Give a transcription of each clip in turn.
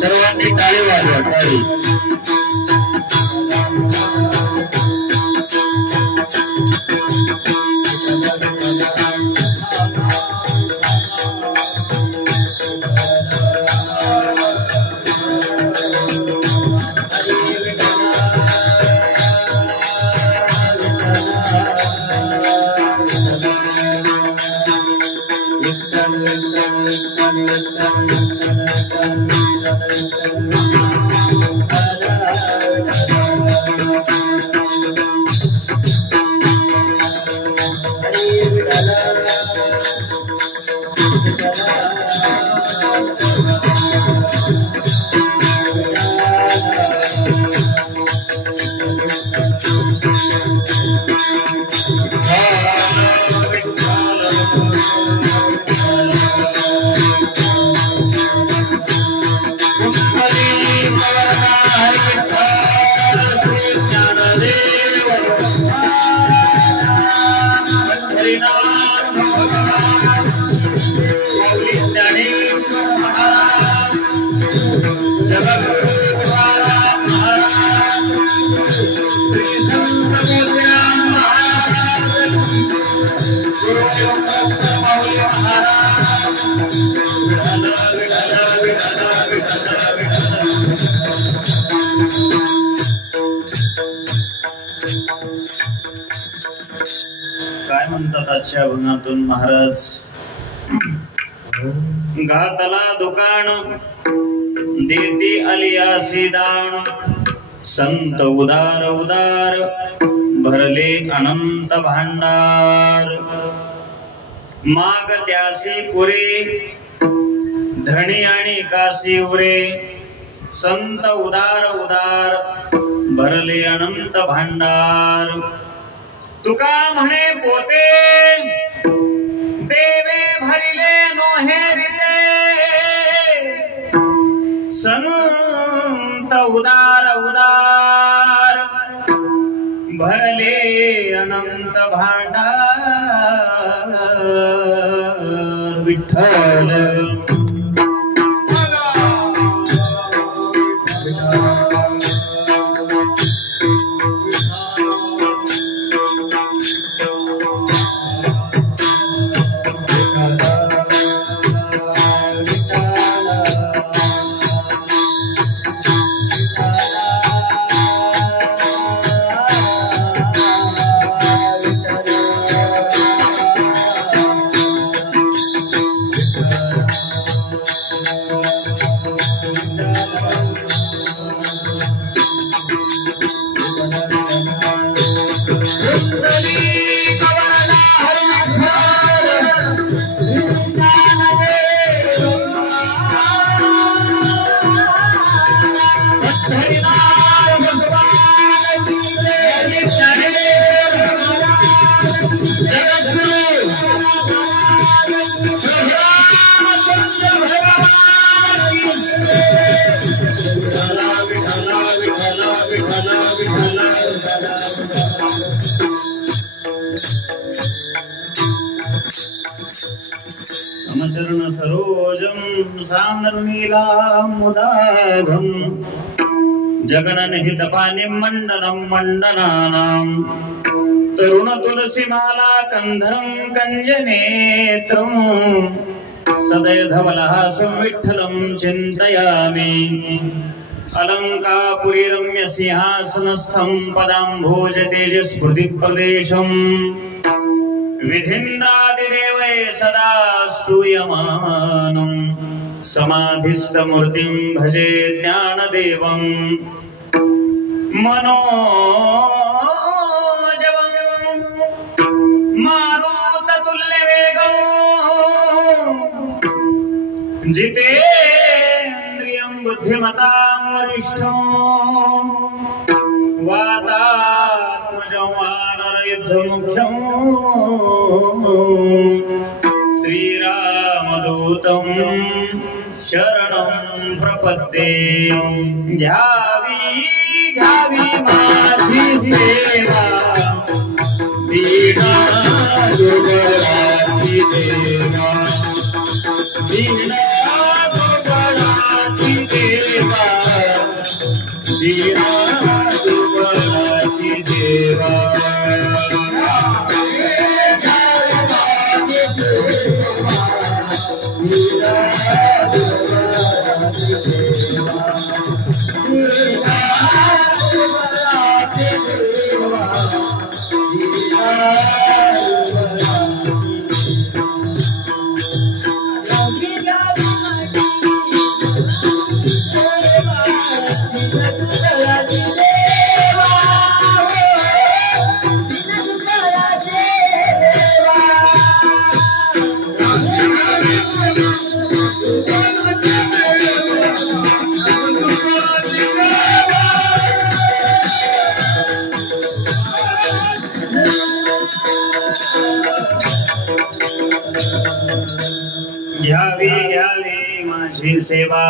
सर्वांनी टाळी वाजवा, टाळी. काय म्हणतात आजच्या अभंगातून महाराज? घातला दुकान देती अलियासी दान, संत उदार उदार भरले अनंत भांडार. माग त्यासी पुरे धणी आणि काशी उरे, संत उदार उदार भरले अनंत भांडार. तुका म्हणे पोते देवे भरिले नोहेरिते, संत उदार उदार भरले अनंत भांडार. विठ्ठल समचरण सरोजम सानरुनीलामुदाभम, जगनन हितपानिं मंडलं मंडनानां. तरुण तुलसी माला कंधरं कंजनेत्रं, सदय धवलहासं विठ्ठलं चिन्तयामि. अलंकापुरी रम्य सिंहासनस्थं पदाम्भोज तेजस्फुति प्रदेशं, विधीन्द्रादिदेवै सदा स्तूयमानं. समाधिस्थमूर्तिं भजे ज्ञानदेवं, मनोजवं मारुततुल्यवेगं, जितेन्द्रियं बुद्धिमतां वरिष्ठं. वातात्मजं वानरयुद्धमुख्यं, श्रीरामदूतं शरणं प्रपद्ये. पद्ये घ्यावी घ्यावी माझी सेवा दीना दुर्बळाची देवा दीना दुर्बळाची देवा दीना दुर्बळाची देवा घ्यावी घ्यावी माझी सेवा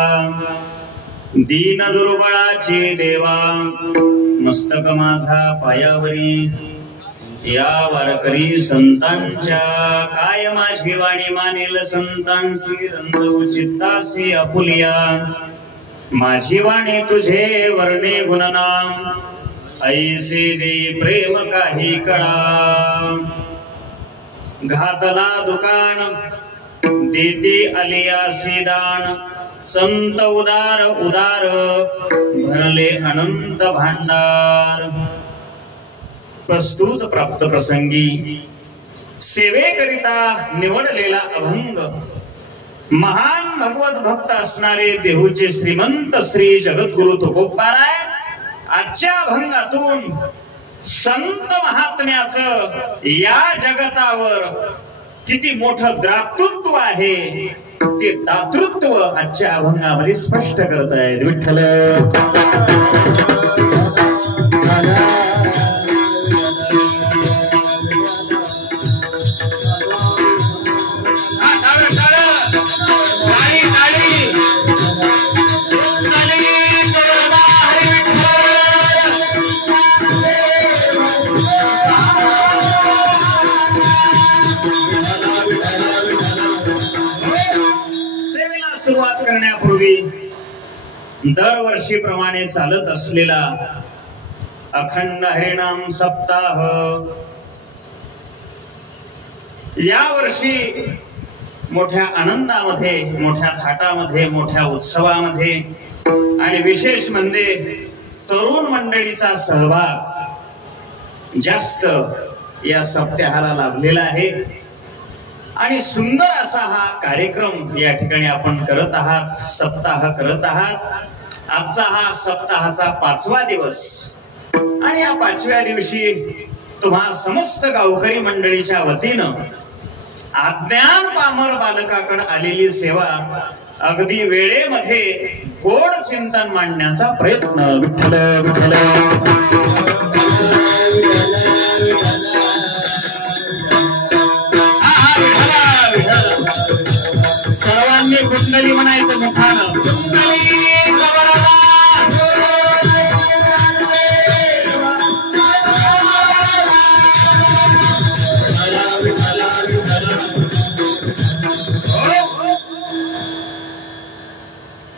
दीन दुर्बळाची देवा मस्तक माझा पायावरी या वारकरी संतांच्या काय माझी वाणी मानेल संतांसी रंगवू चित्तासी आपुलिया माझी वाणी तुझे वर्णे गुणनाम ऐसे दे प्रेम काही कळा घातला दुकान देते अलियासी दान संत उदार उदार भरले अनंत भांडार प्रस्तुत प्राप्त प्रसंगी सेवेकरिता निवडलेला अभंग महान भगवत भक्त असणारे देहूचे श्रीमंत श्री जगद्गुरु तुकोबाराय आजच्या अभंगातून संत महात्म्याचं या जगतावर किती मोठं दातृत्व आहे ते दातृत्व आजच्या अभंगामध्ये स्पष्ट करत आहेत विठ्ठल सुरुवात करण्यापूर्वी दरवर्षीप्रमाणे चालत असलेला अखंड हरिनाम सप्ताह या वर्षी मोठ्या आनंदामध्ये मोठ्या थाटामध्ये मोठ्या उत्सवामध्ये आणि विशेष म्हणजे तरुण मंडळीचा सहभाग जास्त या सप्ताहाला लाभलेला आहे आणि सुंदर असा हा कार्यक्रम या ठिकाणी आपण करत आहात सप्ताह करत आहात आजचा हा सप्ताहाचा 5वा दिवस आणि या 5व्या दिवशी तुम्हा समस्त गावकरी मंडळीच्या वतीनं अज्ञान पामर बालकाकडे आलेली सेवा अगदी वेळेमध्ये गोड चिंतन मांडण्याचा प्रयत्न विठ्ठल विठ्ठल सर्वांनी कुंडली म्हणायचं मुखानं कुंडली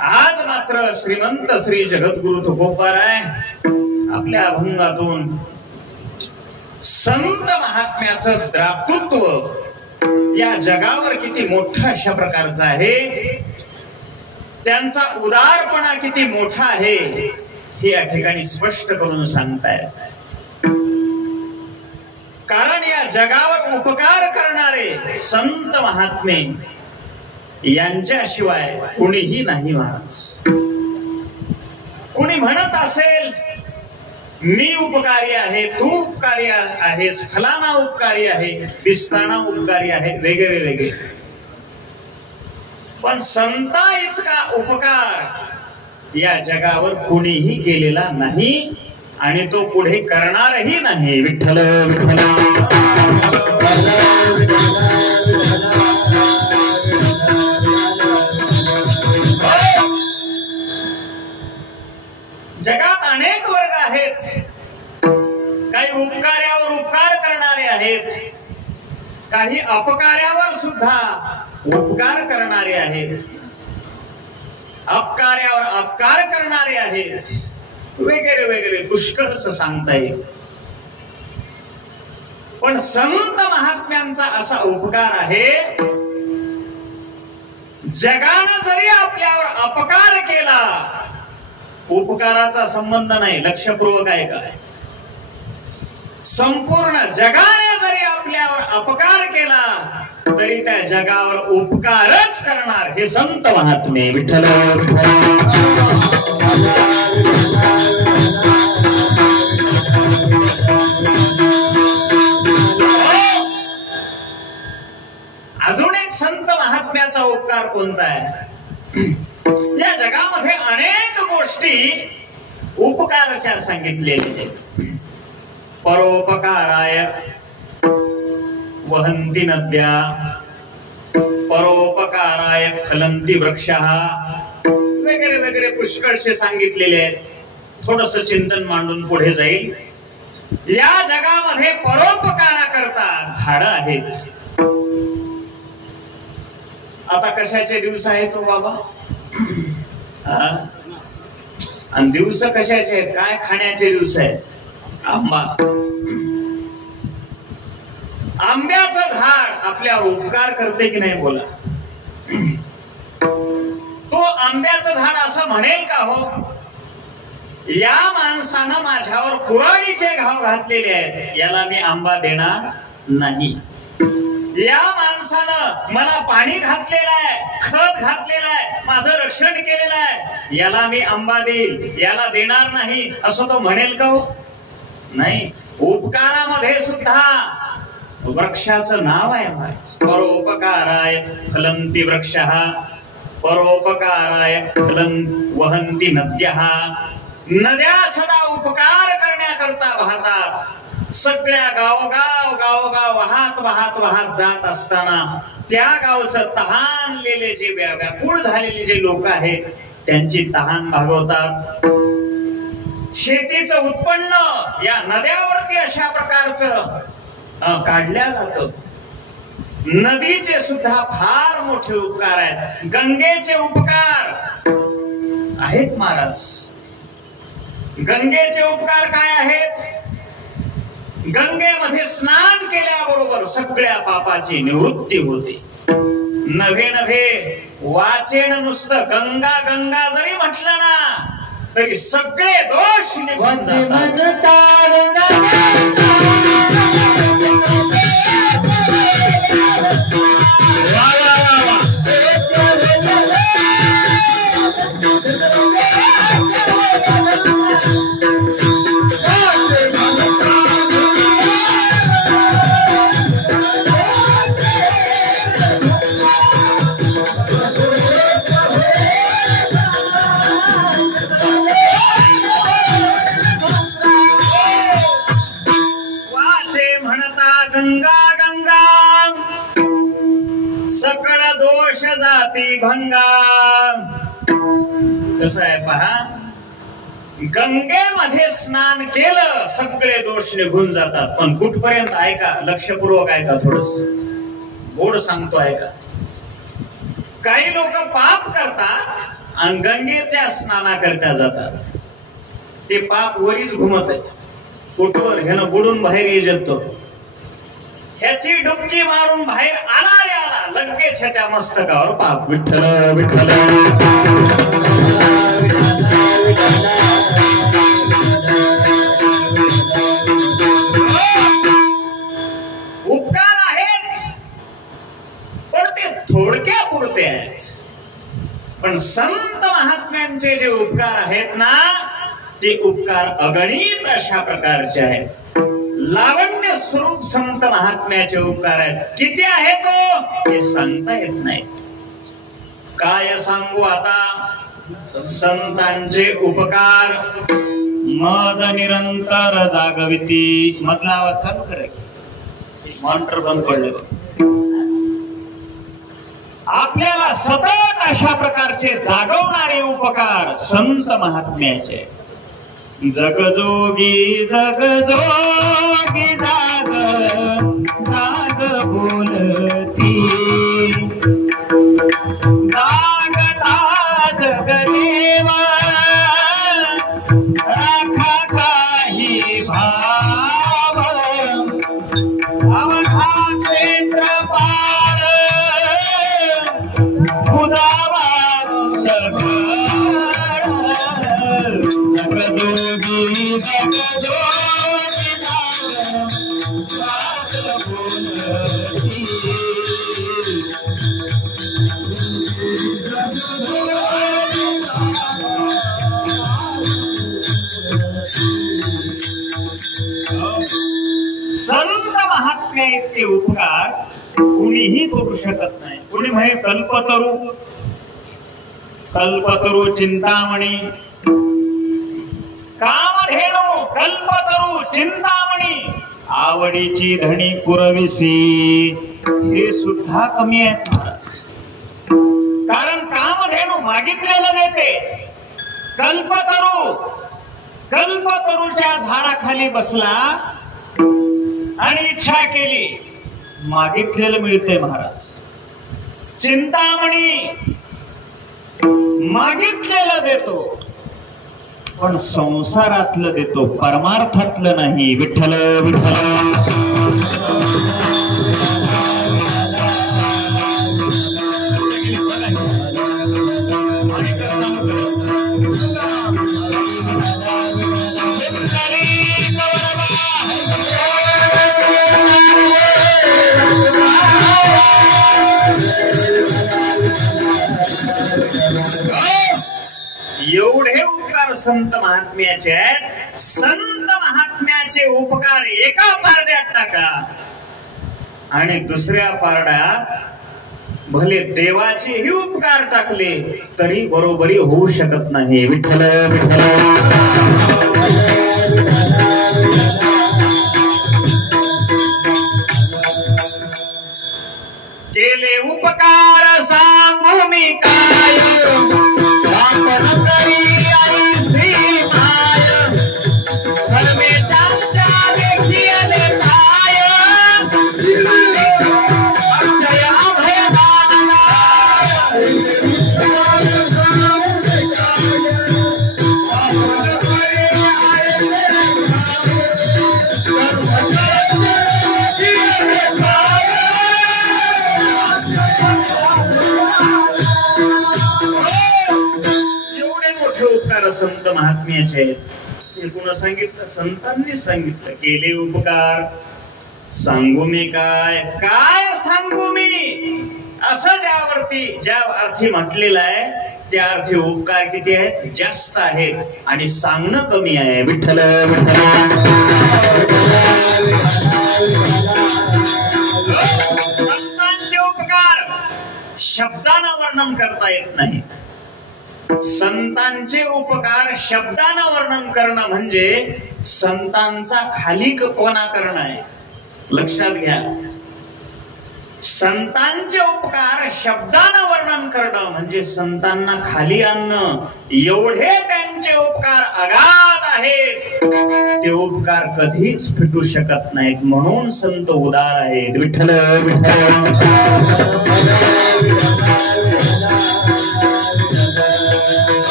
आज मात्र श्रीमंत श्री जगद्गुरु तुकोबाराय आपल्या अभंगातून संत महात्म्याचं दातृत्व या जगावर किती मोठं अशा प्रकारचं आहे त्यांचा उदारपणा किती मोठा आहे हे या ठिकाणी स्पष्ट करून सांगतायत कारण या जगावर उपकार करणारे संत महात्मे यांच्याशिवाय कुणीही नाही महाराज कुणी म्हणत असेल मी उपकारी आहे तू उपकारी आहेस फलाना उपकारी आहे बिस्ताना उपकारी आहे वगैरे वगैरे पण संता इतका उपकार या जगावर कुणीही केलेला नाही आणि तो पुढे करणारही नाही विठ्ठल विठ्ठल जगात अनेक वर्ग आहेत. काही उपकार्यावर उपकार करणारे आहेत, काही अपकार्यावर सुद्धा उपकार करणारे आहेत, अपकार्यावर अपकार करणारे आहेत, वगैरे वगैरे पुष्कळच सांगता येईल. पण संत महात्म्यांचा असा उपकार आहे, जगानं जरी आपल्यावर अपकार केला, उपकाराचा संबंध नाही, लक्षपूर्वक आहे का, संपूर्ण जगाने जरी आपल्यावर अपकार केला तरी त्या जगावर उपकारच करणार हे संत महात्मे. विठ्ठल अजून एक संत महात्म्याचा उपकार कोणता आहे? या जगामध्ये अनेक गोष्टी उपकाराच्या सांगितलेल्या आहेत. परोपकाराय वहन्ति नद्या, परोपकाराय फलन्ति वृक्षः, वगैरे वगैरे पुष्कळसे सांगितलेले आहेत. थोडस चिंतन मांडून पुढे जाईल. या जगामध्ये परोपकारा करता झाडं आहेत. आता कशाचे दिवस आहेत हो बाबा? आणि दिवस कशाचे आहेत? काय खाण्याचे दिवस आहेत? आंबा. आंब्याचं झाड आपल्यावर उपकार करते की नाही बोला? तो आंब्याचं झाड असं म्हणेल का हो, या माणसानं माझ्यावर कुऱ्हाडीचे घाव घातलेले आहेत, याला मी आंबा देणार नाही. या माणसानं मला पाणी घातलेलं आहे, खत घातलेलं आहे, माझं रक्षण केलेलं आहे, याला मी आंबा देईल, याला देणार नाही, असं तो म्हणेल का हो? नाही. उपकारामध्ये सुद्धा वृक्षाचं नाव आहे. परोपकाराय फलन्ति वृक्षः, परोपकाराय वहन्ति नद्यः. नद्या सदा उपकार करण्याकरता वाहतात. सगळ्या गावोगाव वाहत वाहत वाहत जात असताना त्या गावचं तहानलेले जे व्याकुळ झालेले जे लोक आहेत त्यांची तहान भागवतात. शेतीचं उत्पन्न या नद्यावरती अशा प्रकारचं काढल्या जातं. नदीचे सुद्धा फार मोठे उपकार आहेत. गंगेचे उपकार आहेत महाराज. गंगेचे उपकार काय आहेत? गंगेमध्ये स्नान केल्याबरोबर सगळ्या पापाची निवृत्ती होते. नव्हे नव्हे वाचेन नुसतं गंगा गंगा जरी म्हटलं ना तरी सगळे दोष निघून जातात. भंगा. कसं आहे पहा, गंगेमध्ये स्नान केलं सगळे दोष निघून जातात. पण कुठपर्यंत? ऐका, लक्षपूर्वक ऐका, थोडस गोड सांगतो ऐका. काही लोक पाप करतात आणि गंगेच्या स्नानाकरता जातात. ते पाप वरीच घुमत आहे. कुठवर? ह्यानं बुडून बाहेर येतो. ह्याची डुबकी मारून बाहेर आला रे आला, लगेच ह्याच्या मस्तकावर पाप. विठ्ठल विठ्ठल. उपकार आहेत पण ते थोडक्या पुरते आहेत. पण संत महात्म्यांचे जे उपकार आहेत ना ते उपकार अगणित अशा प्रकारचे आहेत. लावण्य स्वरूप संत महात्म्याचे उपकार आहेत. किती आहे तो हे सांगता येत नाही. काय सांगू आता संतांचे उपकार. मज निरंतर जागविती. मधला आवाज चालू करायचा, मॉनिटर बंद पडलं. आपल्याला सतत अशा प्रकारचे जागवणारे उपकार संत महात्म्याचे. जगजोगी जगजोगी जाग जाग बोलती जागता जगदेवा राखा काही भाव अवघा क्षेत्र पार उदावा जगजोगी जगजोगी जाग बोलती संत महात्म्या इतके उपकार कुणीही करू शकत नाही. कुणी म्हणे कल्पतरू कल्पतरू चिंतामणी कामधेनु कल्पतरू चिंतामणी आवडीची धणी पुरविसी हे सुद्धा कमी आहेत. कारण कामधेनु मागितलेलं देते. कल्पतरूच्या झाडाखाली बसला आणि इच्छा केली मागितलेलं मिळते महाराज. चिंतामणी मागितलेलं देतो पण संसारातलं देतो परमार्थातलं नाही. विठ्ठल विठ्ठल एवढे उपकार संत महात्म्याचे आहेत. संत महात्म्याचे उपकार एका पारड्यात टाका आणि दुसऱ्या पारड्यात भले देवाचेही उपकार टाकले तरी बरोबरी होऊ शकत नाही. विठ्ठल केले उपकार सांगू मी काय संत महात्म्याचे आहेत. कोण सांगितलं? संतांनी सांगितलं. केले उपकार सांगू मी काय काय सांगू मी असं ज्या अर्थी म्हटलेलं आहे त्या अर्थी उपकार किती आहेत? जास्त आहेत आणि सांगणं कमी आहे. विठ्ठल संतांचे उपकार शब्दानं वर्णन करता येत नाही. संतांचे उपकार शब्दानं वर्णन करणं म्हणजे संतांचा खालीकपणा करणं आहे. लक्षात घ्या. संतांचे उपकार शब्दानं वर्णन करणं म्हणजे संतांना खाली आणणं. एवढे त्यांचे उपकार अगाध आहेत. ते उपकार कधीच फिटू शकत नाहीत. म्हणून संत उदार आहेत. विठ्ठल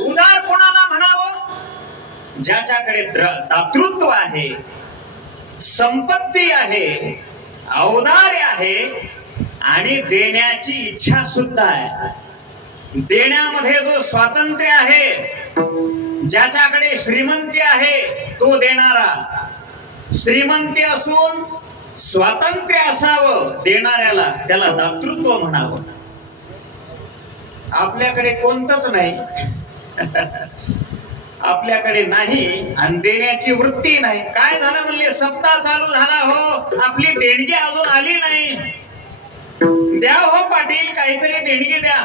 उदार कोणाला म्हणावं? ज्याच्याकडे दातृत्व आहे, संपत्ती आहे, औदार्य आहे आणि देण्याची इच्छा सुद्धा आहे. देण्यामध्ये जो स्वातंत्र्य आहे, ज्याच्याकडे श्रीमंती आहे तो देणारा. श्रीमंती असून स्वातंत्र्य असावं देणाऱ्याला, त्याला दातृत्व म्हणावं. आपल्याकडे कोणतंच नाही. आपल्याकडे नाही आणि देण्याची वृत्ती नाही. काय झालं म्हणले? सप्ताह चालू झाला हो, आपली देणगी अजून आली नाही. द्या हो पाटील, काहीतरी देणगी द्या.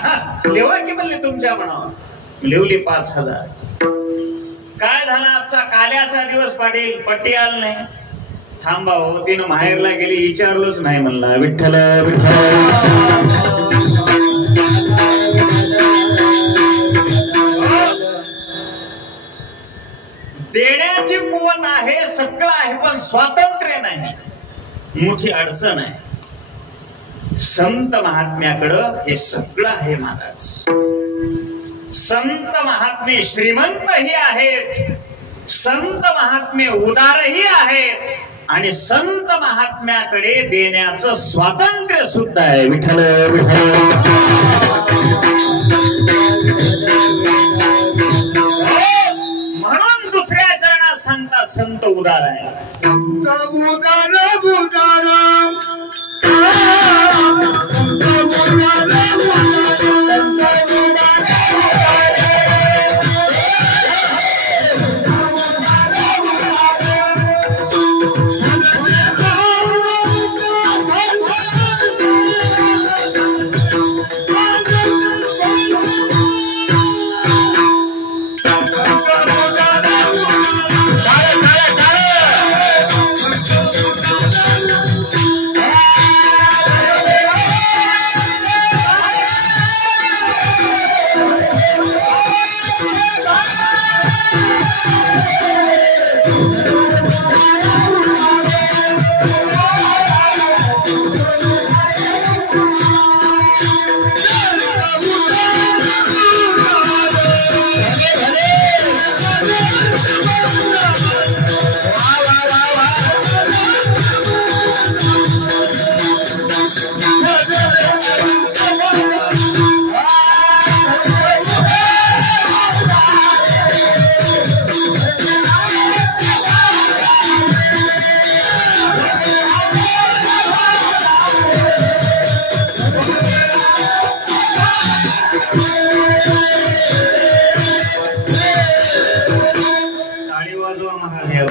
लिहा की म्हणले तुमच्या मनावर. लिहली 5000. काय झालं? आजचा काल्याचा दिवस पाटील, पट्टी आलं नाही. थांबा हो, तिनं माहेरला गेली, विचारलोच नाही म्हणला. विठ्ठल श्रीमत आहे, सगळं आहे, पण स्वातंत्र्य नाही, मोठी अडचण आहे. संत महात्म्याकडं हे सगळं आहे महाराज. संत महात्मे श्रीमंतही आहेत, संत महात्मे उदारही आहेत, आणि संत महात्म्याकडे देण्याचं स्वातंत्र्य सुद्धा आहे. विठ्ठल म्हणून दुसऱ्या चरणात सांगतात संत उदार आहे. संत उदार उदार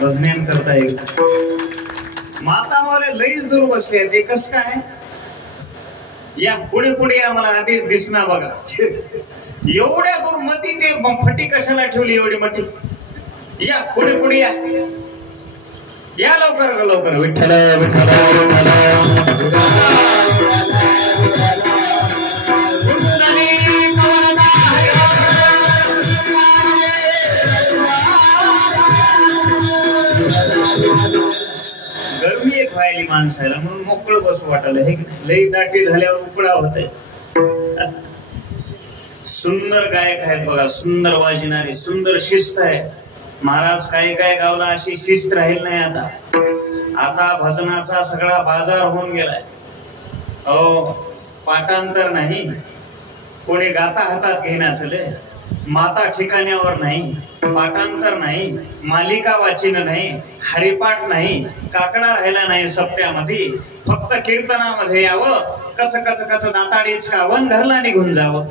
भजन करता येईल. माता मला लईच दूर बसले आहेत, कस काय? या पुढे पुढे आम्हाला आधीच दिसणार बघा. एवढ्या दूर मती ते फटी कशाला ठेवली एवढी मटी? या पुढे पुढे या, या लवकर लवकर. विठ्ठल विठ्ठल गरमी एक व्हायली माणसाला, म्हणून मोकळं बसू वाटायला. हे लई दाटी झाल्यावर उकळा होते. सुंदर गायक आहेत बघा, सुंदर वाजणारे, सुंदर शिस्त आहे. महाराज काय काय गावला अशी शिस्त राहील नाही आता. आता भजनाचा सगळा बाजार होऊन गेलाय. अहो पाठांतर नाही, कोणी गाता हातात घेण्याचं, माता ठिकाण्यावर नाही, पाठांतर नाही, मालिका वाचिन नाही, हरिपाठ नाही, काकडा राहिला नाही सप्त्यामध्ये. फक्त कीर्तनामध्ये यावं, कच कच कच दाताडीच कावं, घरला निघून जावं.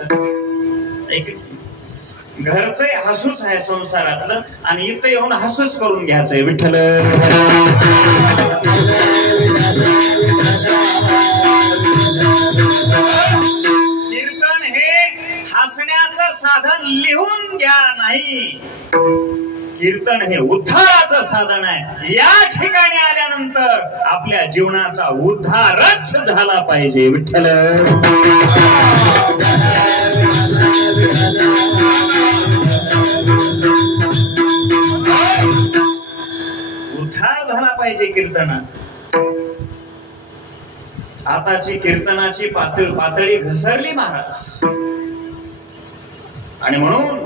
घरचं हसूच आहे संसारातलं, आणि इथं येऊन हसूच करून घ्यायचंय. विठ्ठल कीर्तन हे हसण्याचं साधन लिहून घ्या नाही, कीर्तन हे उद्धाराचं साधन आहे. या ठिकाणी आल्यानंतर आपल्या जीवनाचा उद्धारच झाला पाहिजे. विठ्ठल उद्धार झाला पाहिजे कीर्तनात. आताची कीर्तनाची पातळी घसरली महाराज, आणि म्हणून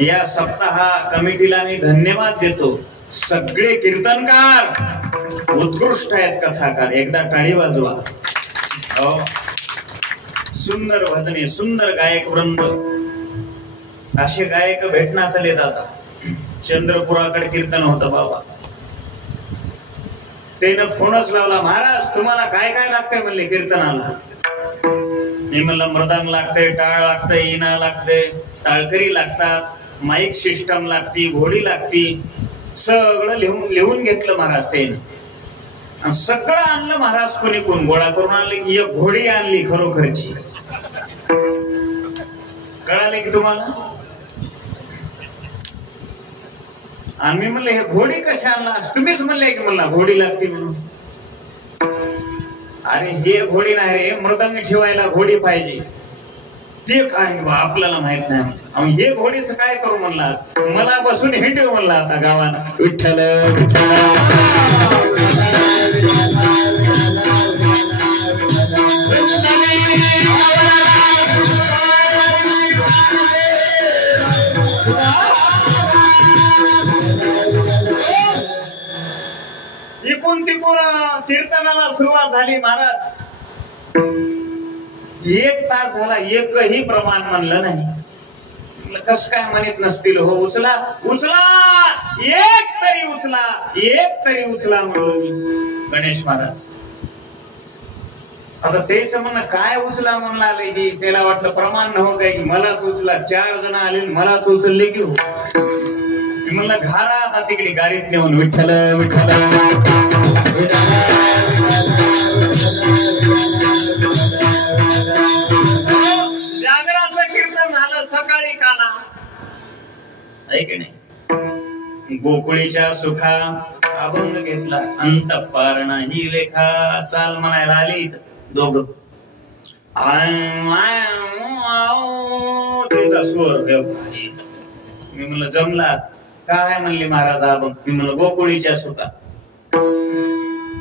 या सप्ताह कमिटीला मी धन्यवाद देतो. सगळे कीर्तनकार उत्कृष्ट आहेत, कथाकार. एकदा टाळी वाजवा. सुंदर भजने, सुंदर गायक वृंद, असे गायक भेटना चालेत. आता चंद्रपुराकडे कीर्तन होतं बाबा, त्यानं फोनच लावला, महाराज तुम्हाला काय काय लागतंय म्हणले कीर्तनाला. मी म्हणलं मृदंग लागतंय, टाळ लागतंय, इना लागतंय, टाळकरी लागतात, माईक सिस्टम लागती, घोडी लागती. सगळं लिहून घेतलं महाराज त्याने. सगळं आणलं महाराज, कोणी कोण गोळा करून आणले की एक घोडी आणली खरोखरची. कळाले की तुम्हाला? आणि मी म्हणलं हे घोडी कशा आणला? तुम्हीच म्हणले की मला घोडी लागते म्हणून. अरे हे घोडी नाही रे, मृदंग ठेवायला घोडी पाहिजे. ते काय बा आपल्याला माहित नाही. हे घोडीचं काय करू म्हणला, मला बसून हिंडू म्हणला आता गावानं. विठ्ठल इकून तिकून कीर्तनाला सुरुवात झाली. महाराज 1 तास झाला, एकही प्रमाण म्हणलं नाही. कस काय म्हणत नसतील हो, उचला उचला, एक तरी उचला, एक तरी उचला म्हणलो मी. गणेश महाराज आता तेच म्हणणं काय उचला म्हणलं आलंय की त्याला वाटलं प्रमाण नव्हतं काय, मलाच उचला. 4 जण आले मलाच उचलले की. म्हणलं घारा आता तिकडे गाडीत नेऊन. विठ्ठल विठ्ठल जागराचं कीर्तन झालं सकाळी काना ऐक नाही. गोकुळीच्या सुखा अभंग घेतला. अंतःपारणा ही लेखा चाल म्हणायला आली इथं दोघ. त्याचा स्वर मी म्हणलं जमला काय म्हणले महाराज अभंग. मी म्हणलं गोकुळीच्या सुखा.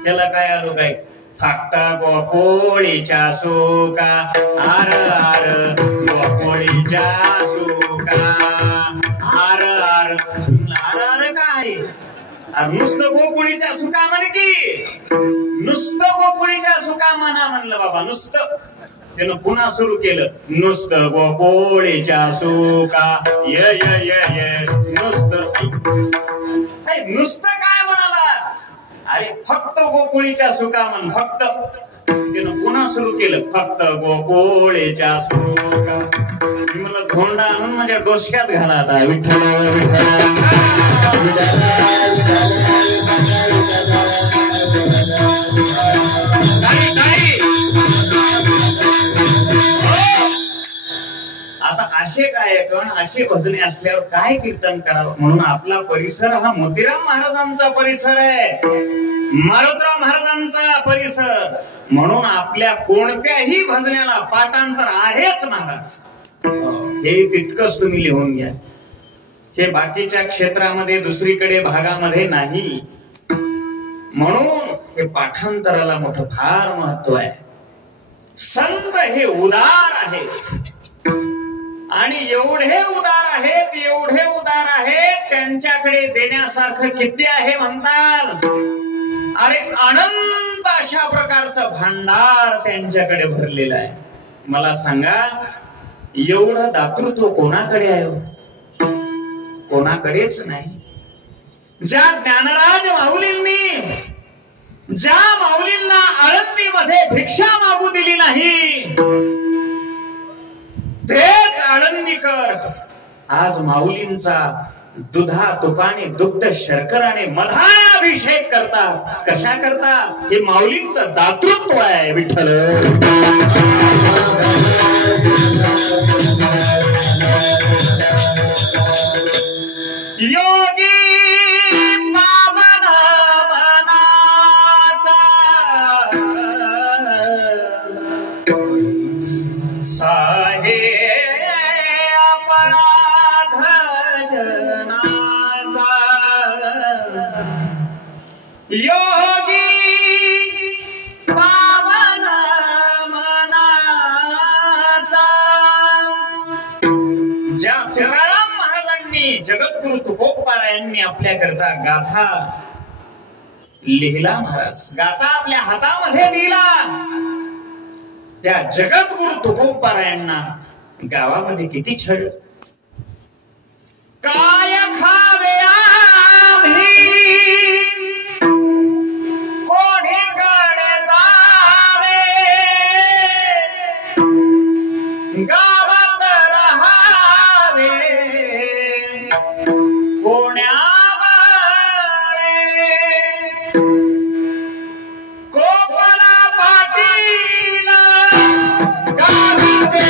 त्याला काय आलो काय, फक्त गोकुळीच्या सुका आर आर गोकुळीच्या सुका आर आर आर आर काय. नुसतं गोकुळीच्या सुका म्हण की, नुसतं गोकुळीच्या सुका म्हणा म्हणलं बाबा. नुसतं त्यानं पुन्हा सुरू केलं. नुसतं गोकुळीच्या सुका ये ये ये ये. नुसतं नुसतं काय म्हणाला. अरे फक्त गोकुळीच्या सुका म्हण. फक्त त्यानं पुन्हा सुरू केलं. फक्त गोकुळीच्या सुका. मला धोंडा आणून माझ्या डोसक्यात घाला आता. विठ्ठल आता असे गायकण असे भजने असल्यावर काय कीर्तन करावं. म्हणून आपला परिसर हा मोतीराम महाराजांचा परिसर आहे, मारुतराव महाराजांचा परिसर. म्हणून आपल्या कोणत्याही भजण्याला पाठांतर आहेच महाराज. हे तितकंच तुम्ही लिहून घ्या. हे बाकीच्या क्षेत्रामध्ये दुसरीकडे भागामध्ये नाही. म्हणून हे पाठांतराला मोठं फार महत्व आहे. संत हे उदार आहेत आणि एवढे उदार आहेत, एवढे उदार आहेत, त्यांच्याकडे देण्यासारखं किती आहे म्हणतात. अरे अनंत अशा प्रकारचं भांडार त्यांच्याकडे भरलेलं आहे. मला सांगा एवढं दातृत्व कोणाकडे आहे? कोणाकडेच नाही. ज्या ज्ञानराज माऊलींनी ज्या माऊलींना आळंदीमध्ये भिक्षा मागू दिली नाही, तेच आळंदीकर आज माऊलींचा दुधा तुपाने दुग्ध शर्कराने मधाभिषेक करतात. कशा करतात? हे माऊलींचं दातृत्व आहे. विठ्ठल योगी साहे अपराध जनाचा योगी पावन मनाचा. ज्या तुकाराम महाराजांनी जगद्गुरु तुकोबा यांनी आपल्याकरता गाथा लिहिला महाराज, गाथा आपल्या हातामध्ये दिला. त्या जगद्गुरु तुकोबारायांना गावामध्ये किती छळ. काय खावे आम्ही कोणीकडे जावे, गावात राहावे कोण्यामुळे. कोपला पाटील गावीचे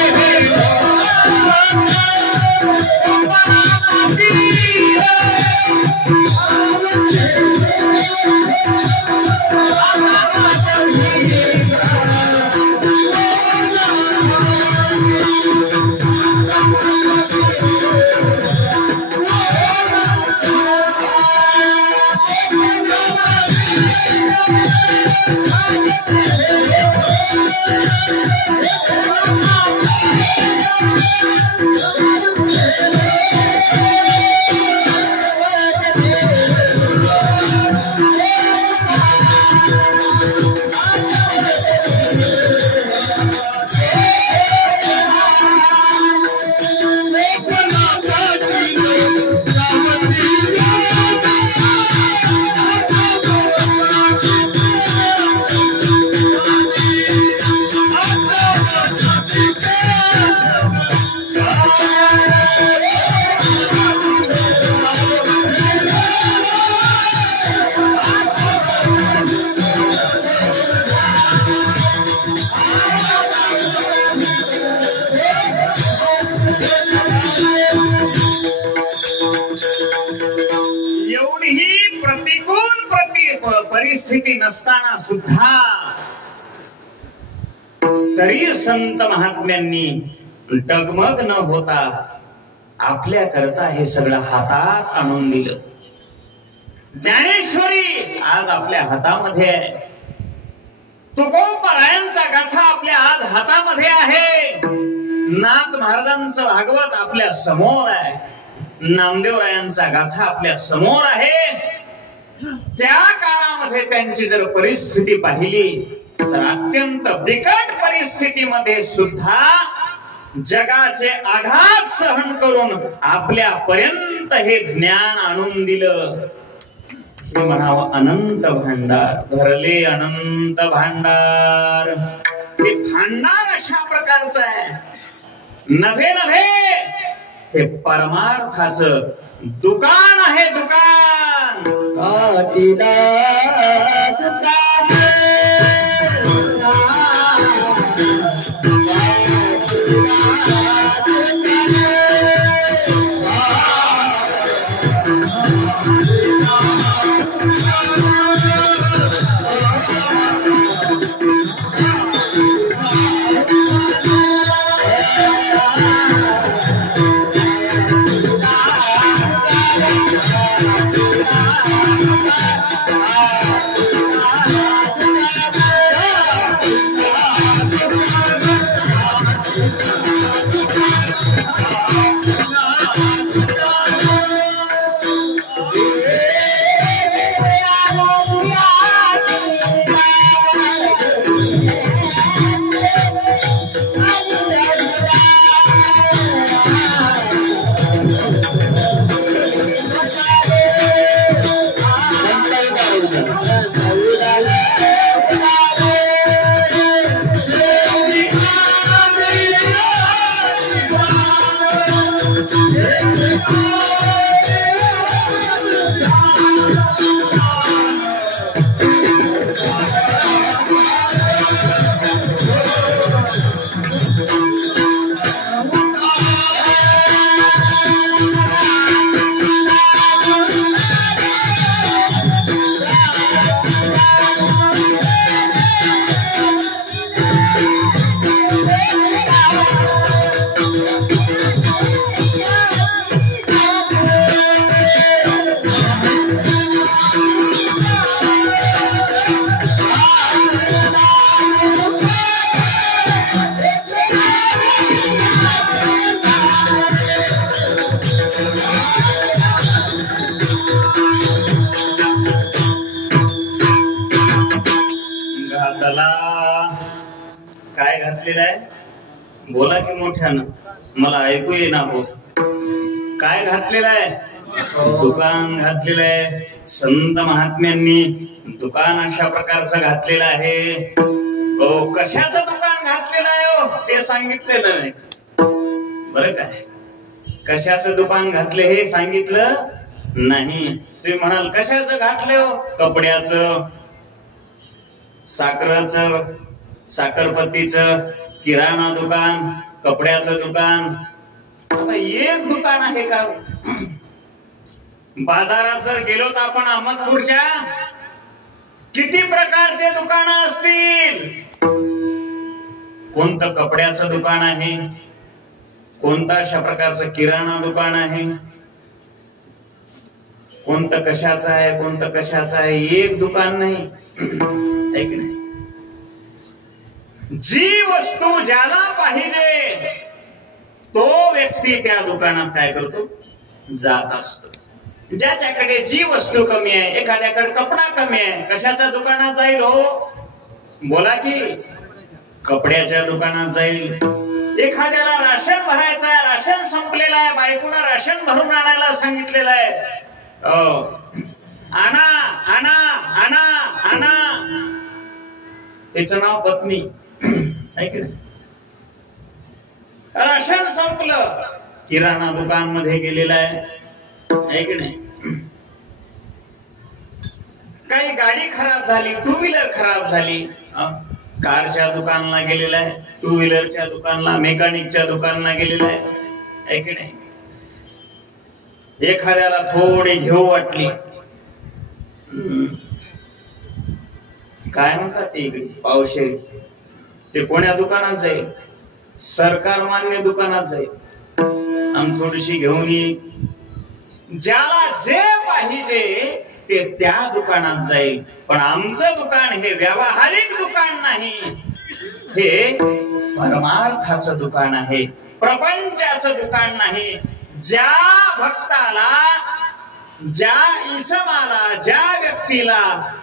परिस्थिती नसताना सुद्धा तरी संत महात्म्यांनी डगमग न होता आपल्या करता हे सगळं हातात आणून दिलं. ज्ञानेश्वरी आज आपल्या हातामध्ये आहे. तुकोबरायांचा गाथा आपल्या आज हातामध्ये आहे. नाथ महाराजांचं भागवत आपल्या समोर आहे. नामदेवरायांचा गाथा आपल्या समोर आहे. त्या काळामध्ये त्यांची जर परिस्थिती पाहिली तर अत्यंत बिकट परिस्थितीमध्ये सुद्धा जगाचे आघात सहन करून आपल्यापर्यंत हे ज्ञान आणून दिलं. हे म्हणावं अनंत भांडार भरले अनंत भांडार. हे भांडार अशा प्रकारचं आहे. नभे नभे हे परमार्थाचं दुकान आहे. दुकान काय घातलेलं आहे? बोला की मोठ्यानं, मला ऐकू येईना हो. काय घातलेलं आहे? दुकान घातलेलं आहे. संत महात्म्यांनी दुकान अशा प्रकारचं घातलेलं आहे. हो, कशाचं दुकान घातलेलं आहे हो ते सांगितलेलं नाही बरं. काय कशाचं दुकान घातले हे सांगितलं नाही. तुम्ही म्हणाल कशाचं घातले हो? कपड्याचं, साखराचं, साखरपत्तीचं, किराणा दुकान, कपड्याचं दुकान. आता एक दुकान आहे का? बाजारात जर गेलो तर आपण अहमदपूरच्या किती प्रकारचे दुकान असतील. कोणतं कपड्याचं दुकान आहे, कोणतं अशा प्रकारचं किराणा दुकान आहे, कोणतं कशाचं आहे, कोणतं कशाचं आहे. एक दुकान नाही. जी वस्तू ज्याला पाहिजे तो व्यक्ती त्या दुकानात काय करतो? जात असतो. ज्याच्याकडे जी वस्तू कमी आहे, एखाद्याकडे कपडा कमी आहे, कशाच्या दुकानात जाईल हो? बोला की कपड्याच्या दुकानात जाईल. एखाद्याला राशन भरायचं आहे, राशन संपलेलं आहे, बायकोनं राशन भरून आणायला सांगितलेलं आहे. आणा आणा आणा आणा. त्याचं नाव पत्नी. राशन संपलं, किराणा दुकान मध्ये गेलेला आहे की नाही. काही गाडी खराब झाली, टू व्हीलर खराब झाली, कारच्या दुकानला गेलेला आहे, टू व्हीलरच्या दुकानला, मेकॅनिकच्या दुकानला गेलेला आहे की नाही. एखाद्याला थोडी घेऊ वाटली, काय म्हणतात ते इकडे पावशेरी, ते कोण्या दुकानात जाईल? सरकार मान्य दुकानात जाईल आणि थोडीशी घेऊन ये. ज्याला जे पाहिजे ते त्या दुकानात जाईल. पण आमचं दुकान हे व्यावहारिक दुकान नाही, हे परमार्थाचं दुकान आहे, प्रपंचाचं दुकान नाही. ज्या भक्ताला, ज्या इसमाला, ज्या व्यक्तीला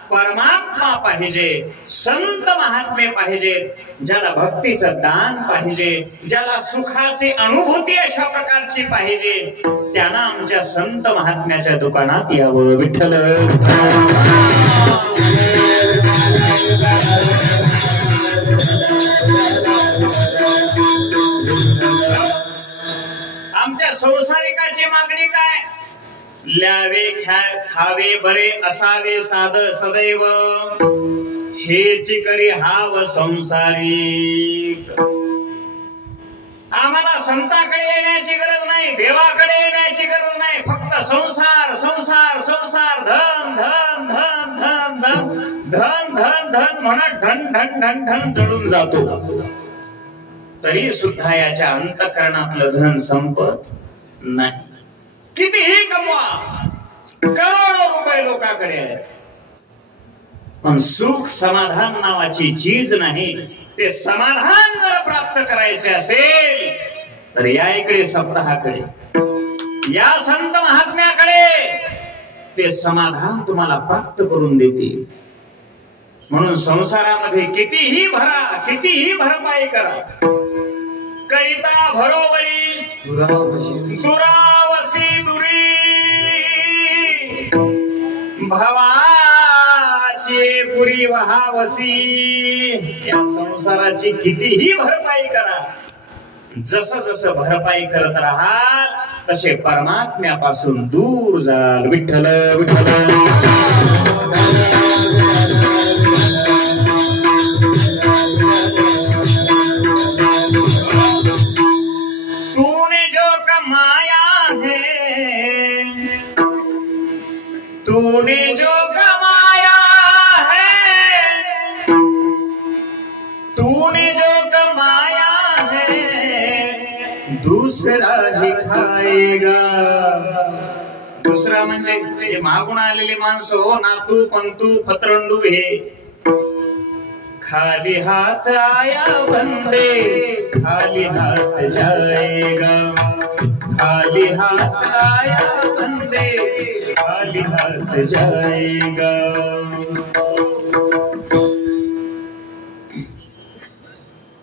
परमात्मा पाहिजे, संत महात्मे पाहिजे, ज्याला भक्तीचं दान पाहिजे, ज्याला सुखाची अनुभूती अशा प्रकारची पाहिजे, त्यांना आमच्या संत महात्म्याच्या दुकानात यावं. विठ्ठल आमच्या संसारिकाची मागणी काय? ल्यावे खावे बरे असावे साध सदैव, हेची करी हाव संसारिक. आम्हाला संताकडे येण्याची गरज नाही, देवाकडे येण्याची गरज नाही, फक्त संसार संसार संसार, धन धन धन धन धन धन धन धन म्हणत ढन ढन ढन ढन चढून जातो. तरी सुद्धा याच्या अंतःकरणातलं धन संपत नाही. कितीही कमवा, करोडो रुपये लोकांकडे आहेत, पण सुख समाधान नावाची चीज नाही. ते समाधान जर प्राप्त करायचे असेल तर या इकडे सप्ताहाकडे, या संत महात्म्याकडे, ते समाधान तुम्हाला प्राप्त करून देतील. म्हणून संसारामध्ये कितीही भरा, कितीही भरपाई करा, करिता भरोवरी दुरावसी दुरी, भवाचे पुरी वहावसी. या संसाराची कितीही भरपाई करा, जसं जसं भरपाई करत राहाल तसे परमात्म्यापासून दूर जाल. विठ्ठल विठ्ठल तूने जो कमाया है, तूने जो कमाया है, तूने जो कमाया है, दूसरा ही खाएगा. दुसरा म्हणजे हे मागून आलेली माणसं हो, नातू पंतू पत्रंडू, हे खाली हाथ आया बंदे खाली हाथ जाएगा, खाली हाथ आया बंदे खाली हाथ जाएगा.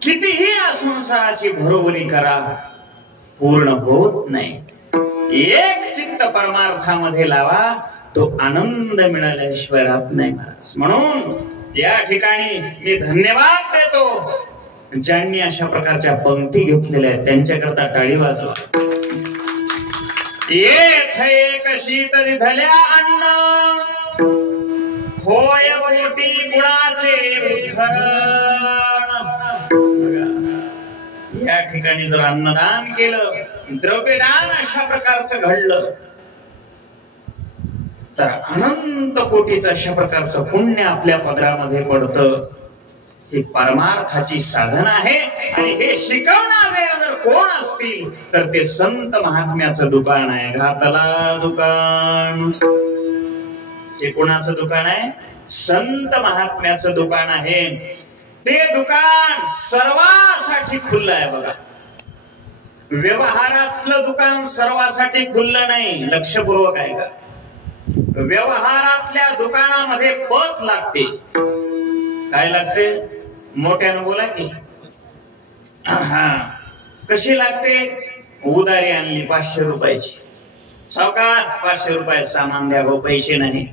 कितीही या संसाराची भरोवरी करा, पूर्ण होत नाही. एक चित्त परमार्थामध्ये लावा, तो आनंद मिळाल्याशिवाय राहत नाही महाराज. म्हणून या ठिकाणी मी धन्यवाद देतो ज्यांनी अशा प्रकारच्या पंक्ती घेतलेल्या आहेत, त्यांच्याकरता टाळी वाजवा. येथ एक शीतल धल्या अन्न, होय पोटी गुणाचे उद्धरण. या ठिकाणी जर अन्नदान केलं, द्रव्यदान अशा प्रकारचं घडलं तर अनंत कोटीचं अशा प्रकारचं पुण्य आपल्या पदरामध्ये पडतं. ही परमार्थाची साधना आहे. आणि हे शिकवणारे जर कोण असतील तर ते संत महात्म्याचं दुकान आहे. घातला दुकान, ते कोणाचं दुकान आहे? संत महात्म्याचं दुकान आहे. ते दुकान सर्वांसाठी खुल्लं आहे. बघा, व्यवहारातलं दुकान सर्वांसाठी खुल्लं नाही. लक्षपूर्वक आहे का? व्यवहारातल्या दुकानामध्ये पत लागते. काय लागते? मोठ्यानं बोला की. हा, कशी लागते? उधारी आणली 500 रुपयाची, सावकार 500 रुपये सामान द्या भाऊ, पैसे नाही.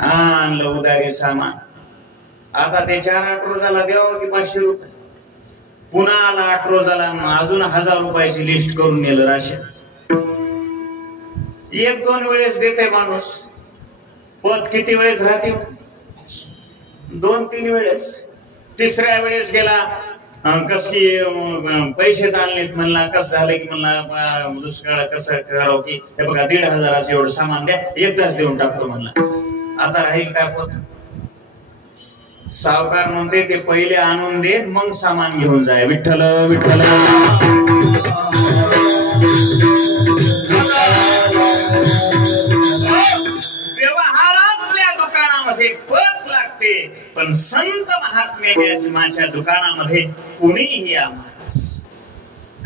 आणलं उधारी सामान. आता ते 4-8 रोजाला द्यावं की 500 रुपये. पुन्हा आला 8 रोजाला, अजून 1000 रुपयाची लिस्ट करून नेलं राशन. 1-2 वेळेस देते माणूस. पत किती वेळेस राहते? 2-3 वेळेस. तिसऱ्या वेळेस गेला, कस की पैसे चाललेत म्हणला, कस झालं की म्हणला दुष्काळ कसं करावं की हे बघा 1,500 एवढं सामान द्या, एकदाच देऊन टाकतो म्हणला. आता राहील काय पत? सावकार म्हणते ते पहिले आणून दे मग सामान घेऊन जाय. विठ्ठल विठ्ठल. व्यवहारातल्या दुकानामध्ये पत लागते पण संत महात्म्याच्या दुकानामध्ये कुणीही या.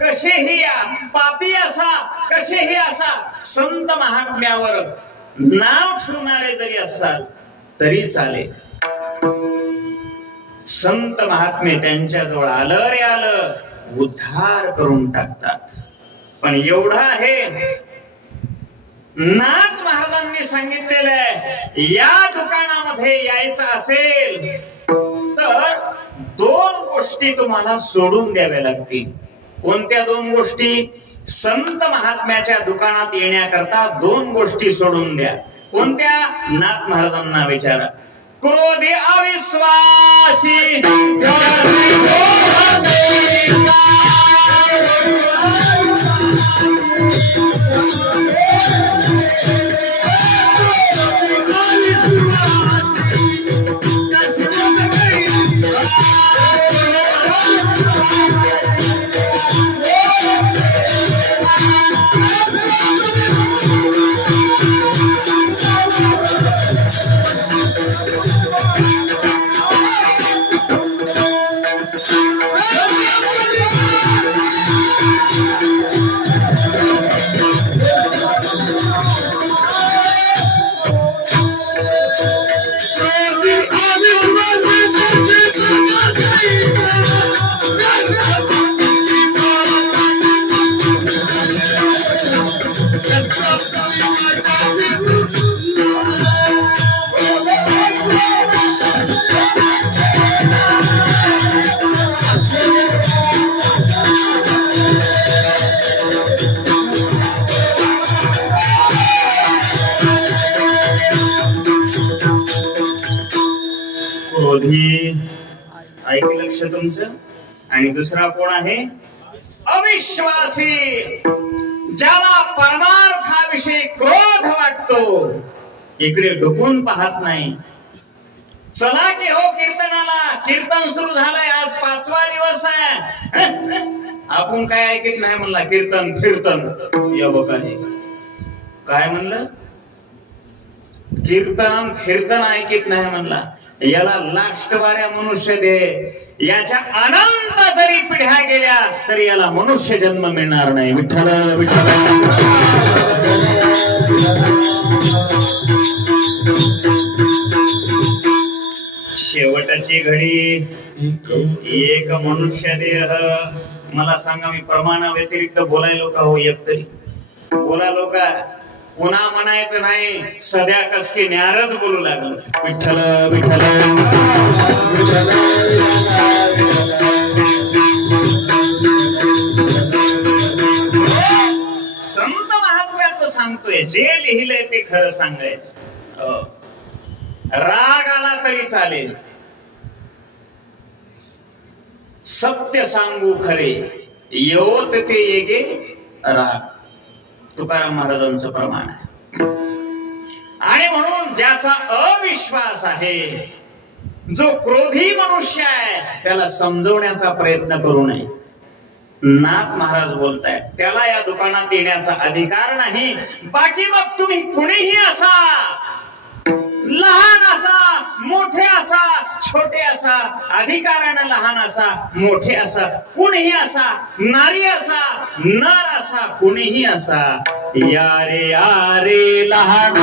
कसेही या, पापी असा कसेही असा, संत महात्म्यावर नाव ठेवणारे जरी असाल तरी चालेल. संत महात्मे त्यांच्याजवळ आलं रे आलं उद्धार करून टाकतात. पण एवढा आहे, नाथ महाराजांनी सांगितलेलं आहे, या दुकानामध्ये यायचं असेल तर 2 गोष्टी तुम्हाला सोडून द्याव्या लागतील. कोणत्या 2 गोष्टी? संत महात्म्याच्या दुकानात येण्याकरता 2 गोष्टी सोडून द्या. कोणत्या? नाथ महाराजांना विचारा. क्रोधी अविश्वासी ऐक लक्ष तुमचं. आणि दुसरा कोण आहे? अविश्वासी, ज्याला परमार्थाविषयी क्रोध वाटतो, इकडे डुकून पाहत नाही. चला की हो कीर्तनाला, कीर्तन सुरू झालंय, आज 5वा दिवस आहे. आपण काय ऐकत नाही म्हणला, कीर्तन फिरतन. या बघा काय म्हणलं, कीर्तन फिरतन ऐकत नाही म्हणला. याला लास्ट वाऱ्या मनुष्य दे. याच्या अनंत जरी पिढ्या गेल्या तरी याला मनुष्य जन्म मिळणार नाही. विठ्ठल विठ्ठल. शेवटची घडी एक मनुष्य देह. मला सांगा, मी प्रमाणा व्यतिरिक्त बोलायलो का हो? एक तरी बोलालो का? पुन्हा म्हणायचं नाही, सध्या कसकी न्यारच बोलू लागलं. विठ्ठल विठ्ठल. संत महात्म्याचं सांगतोय, जे लिहिलंय ते खरं सांगायचं. राग आला तरी चालेल, सत्य सांगू खरे, योत ते येगे राग. तुकाराम महाराजांचं प्रमाण आहे. आणि म्हणून ज्याचा अविश्वास आहे, जो क्रोधी मनुष्य आहे, त्याला समजवण्याचा प्रयत्न करू नये. नाथ महाराज बोलतायत, त्याला या दुकानात येण्याचा अधिकार नाही. बाकी मग तुम्ही कुणीही असा, लहान असा, मोठे असा, छोटे असा, अधिकाराने लहान असा, मोठे असा, कुणीही असा, नारी असा, नर असा, कुणीही असा, यारे यारे लहान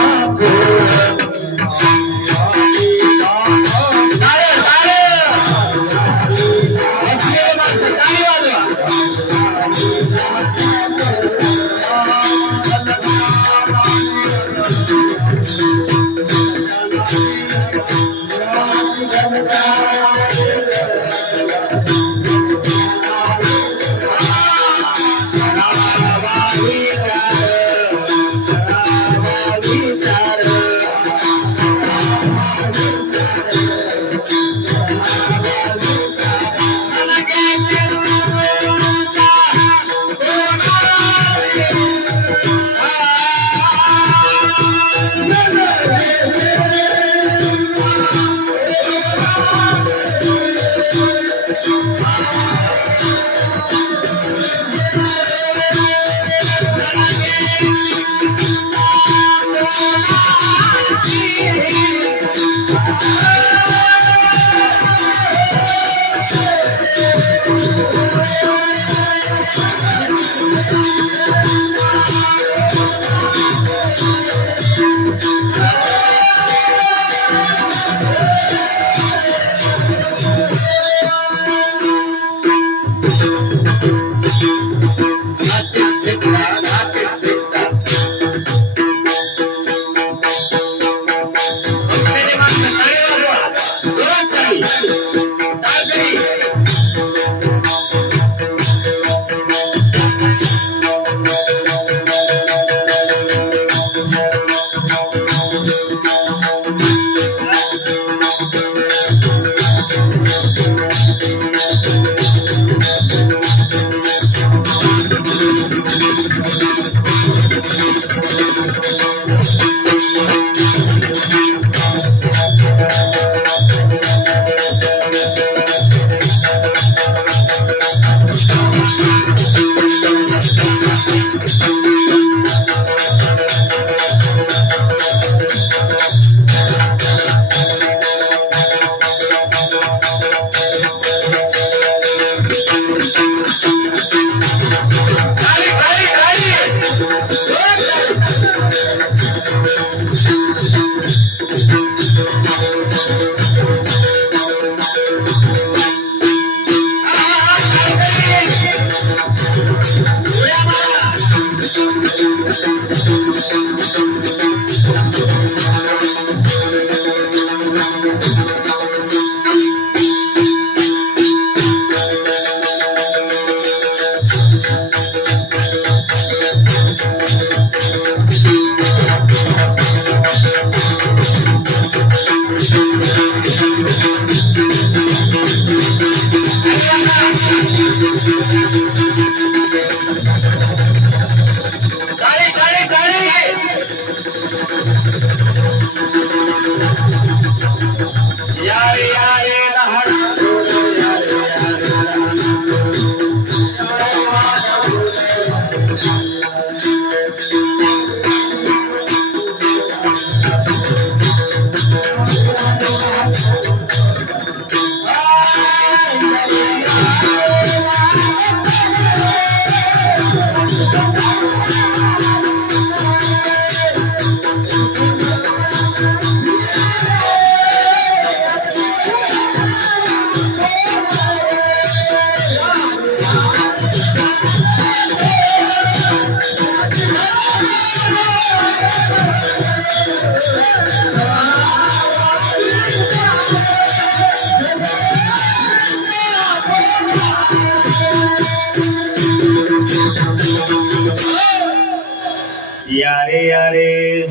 यारे यारे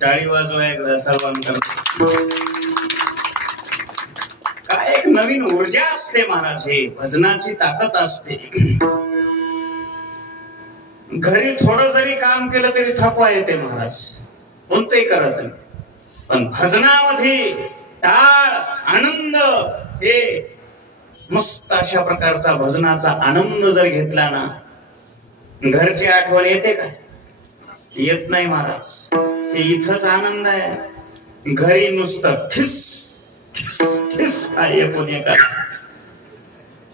टाळी वाजवा एकदा सर्वांना. काय एक नवीन ऊर्जा असते महाराज, हे भजनाची ताकद असते. घरी थोडं जरी काम केलं तरी थकवा येते महाराज, कोणतंही करत नाही. पण भजनामध्ये टाळ आनंद, हे मस्त अशा प्रकारचा भजनाचा आनंद जर घेतला ना, घरची आठवण येते का? येत नाही महाराज. हे इथंच आनंद आहे. घरी नुसतं खिस खिस खिस आहे कोण एकाला,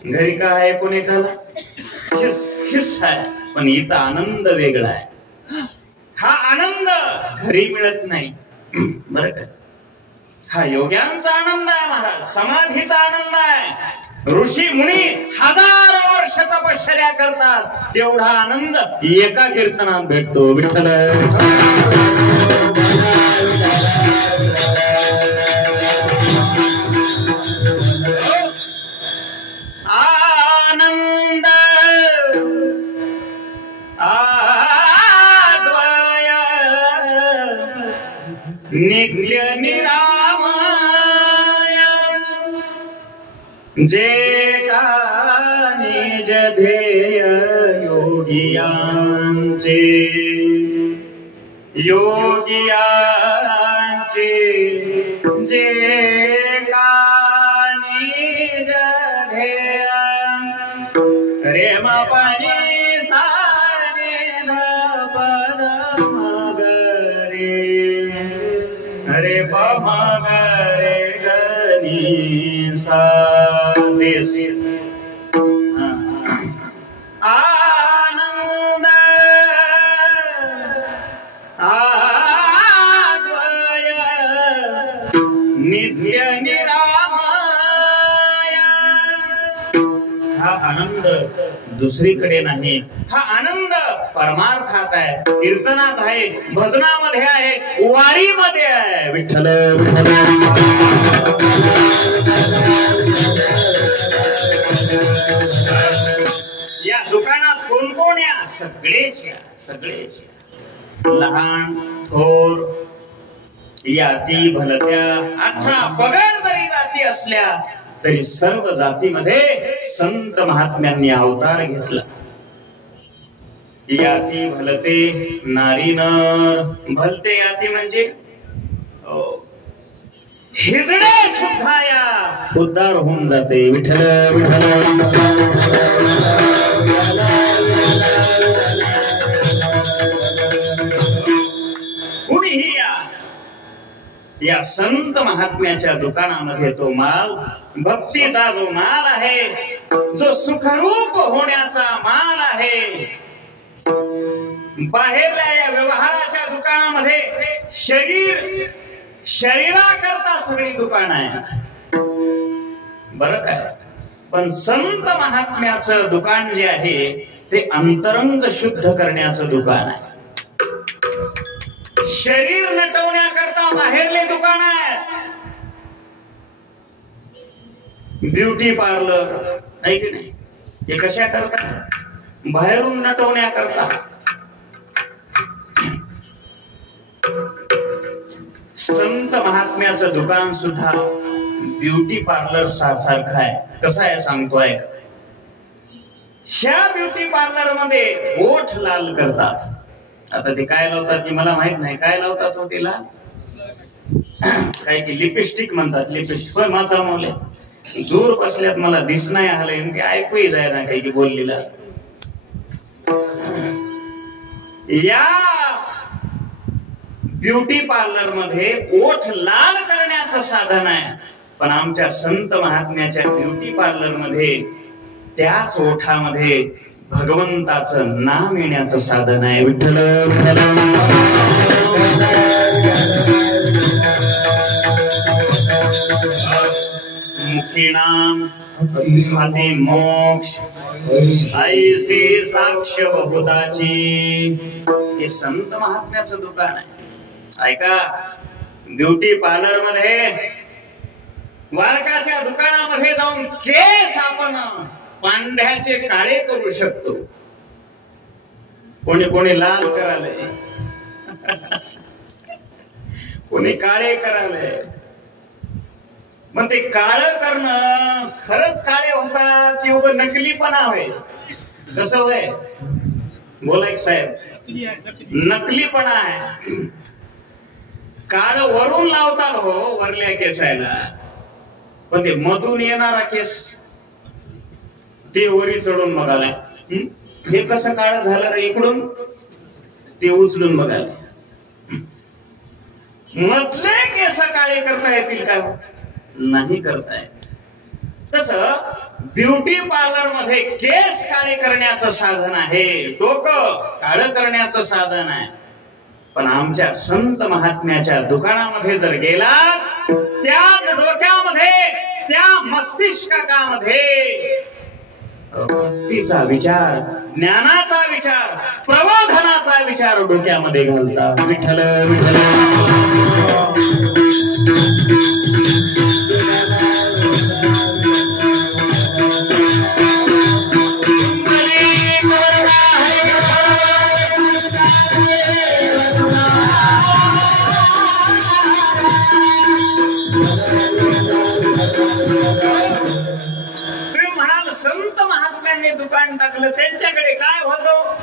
घरी का आहे कोण एकाला खिस खिस आहे. पण इथं आनंद वेगळा आहे. हा आनंद घरी मिळत नाही बरं का. हा योग्यांचा आनंद आहे महाराज, समाधीचा आनंद आहे. ऋषी मुनी हजारो वर्ष तपश्चर्या करतात, तेवढा आनंद एका कीर्तनात भेटतो. विठ्ठल आनंद आद्वय नित्य निरामय, जे का निज ध्येय योगियांचे, योगियांचे जे का निज ध्येय. रे म पानी सा नि ध पद मगरे अरे मगरे गनी सा देश आनंद आद्वय नित्य निरामय हा आनंद दुसरीकडे नाही, हा आनंद परमार्थात आहे, कीर्तनात आहे, भजनामध्ये आहे, वारीमध्ये आहे. विठ्ठल या दुकानात कोण कोण या? सगळेच या, सगळेच या. लहान थोर याती भलत्या 18 पगड जरी जाती असल्या तरी सर्व जातीमध्ये संत महात्म्यांनी अवतार घेतला. याती भलते नारी नर, भलते याती म्हणजे हिजडे सुद्धा या उद्धार होऊन जाते. विठ्ठल विठ्ठल कुणीही या संत महात्म्याच्या दुकानामध्ये तो माल, भक्तीचा जो माल आहे, जो सुखरूप होण्याचा माल आहे, बाहेरल्या या व्यवहाराच्या दुकानामध्ये शरीराकरता सगळी दुकान आहे बरं काय, पण संत महात्म्याचं दुकान जे आहे ते अंतरंग शुद्ध करण्याचं दुकान आहे. शरीर नटवण्याकरता बाहेरले दुकान आहेत. ब्युटी पार्लर आहे की नाही, हे कशा करता? बाहेरून नटवण्याकरता. संत महात्म्याचं दुकान सुद्धा ब्युटी पार्लर सारखं आहे. कसं आहे सांगतोय, ह्या ब्युटी पार्लर मध्ये ओठ लाल करतात. आता ते काय लावतात की मला माहित नाही, काय लावतात हो तिला, काय की लिपस्टिक म्हणतात. लिपस्टिक होय मात्र मोले दूर बसल्यात मला दिस नाही आलंय, ते ऐकूही जाय ना काही की बोललेला. या ब्युटी पार्लर मध्ये ओठ लाल करण्याचं साधन आहे, पण आमच्या संत महात्म्याच्या ब्युटी पार्लर मध्ये त्याच ओठामध्ये भगवंताचं नाम येण्याचं साधन आहे. विठ्ठल मुखीनाम हाती मोक्ष ऐसी साक्ष बहुताची. हे संत महात्म्याचं दुकान आहे. ऐका, ब्युटी पार्लर मध्ये, वारकाच्या दुकानामध्ये जाऊन केस आपण पांढऱ्याचे काळे करू शकतो. कोणी कोणी लाल कराले, कोणी काळे कराले. मग ते काळ करणं खरंच काळे होतात किंवा नकलीपणा आहे? कसं होय बोला एक साहेब, नकलीपणा आहे. काळ वरून लावतात हो वरल्या केसायला, पण ते मधून येणारा केस ते वरी चढून बघायला, हे कसं काळ झालं रे इकडून, ते उचलून बघायला. मधले केस काळे करता येतील का? नाही करता येत. तसं ब्युटी पार्लर मध्ये केस काळे करण्याचं साधन आहे, डोकं काळ करण्याचं साधन आहे. पण आमच्या संत महात्म्याच्या दुकानामध्ये जर गेला, त्याच डोक्यामध्ये, त्या मस्तिष्कामध्ये भक्तीचा विचार, ज्ञानाचा विचार, प्रबोधनाचा विचार डोक्यामध्ये घालतात. विठ्ठल विठ्ठल संत महात्म्यांनी दुकान टाकलं, त्यांच्याकडे काय होतं?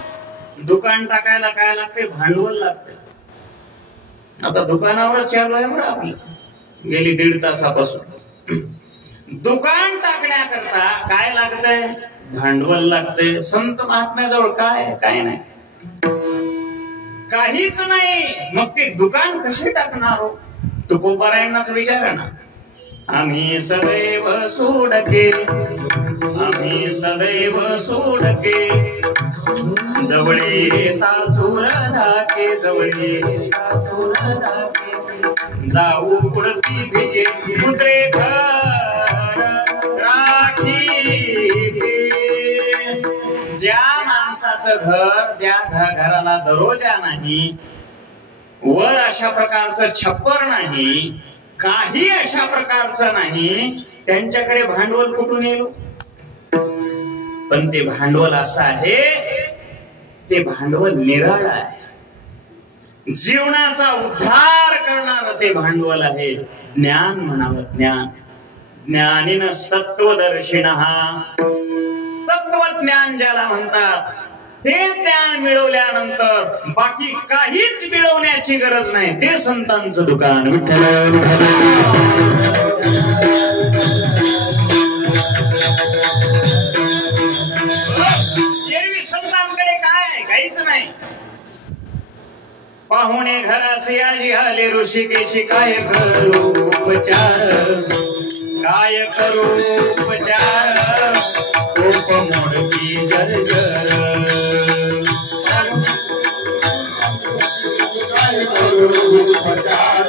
दुकान टाकायला काय लागते? भांडवल लागते. आता दुकानावर चालू आहे बरं आपलं, गेली 1.5 तासापासून. दुकान टाकण्याकरता काय लागतंय? भांडवल लागतंय. संत महात्म्याजवळ काय नाही. काहीच नाही, मग ते दुकान कसे टाकणार हो? तुकोबारायांनाच विचारा ना. आम्ही सदैव सोडके, आम्ही सदैव सोडके, जवळी येता चोर धाके, जवळी येता चोर धाके, जाऊ पुढती भिये मुद्रे घर राखी. ज्या माणसाचं घर त्या घराला दरोजा नाही, वर अशा प्रकारचं छप्पर नाही, काही अशा प्रकारचं नाही, त्यांच्याकडे भांडवल कुठून येईल? पण ते भांडवल असं आहे, ते भांडवल निराळं आहे, जीवनाचा उद्धार करणार ते भांडवल आहे. ज्ञान म्हणावं, ज्ञान. ज्ञानीन तत्वदर्शिनः, तत्वज्ञान ज्याला म्हणतात, ते ज्ञान मिळवल्यानंतर बाकी काहीच मिळवण्याची गरज नाही. ते संतांचं दुकान. विठ्ठल एरवी संतांकडे काय? काहीच नाही. पाहुणे घरासी आजी आले ऋषिकेशी, काय करू उपचार, काय करू उपचार, कोप मोडकी जर्जर, काय करू उपचार,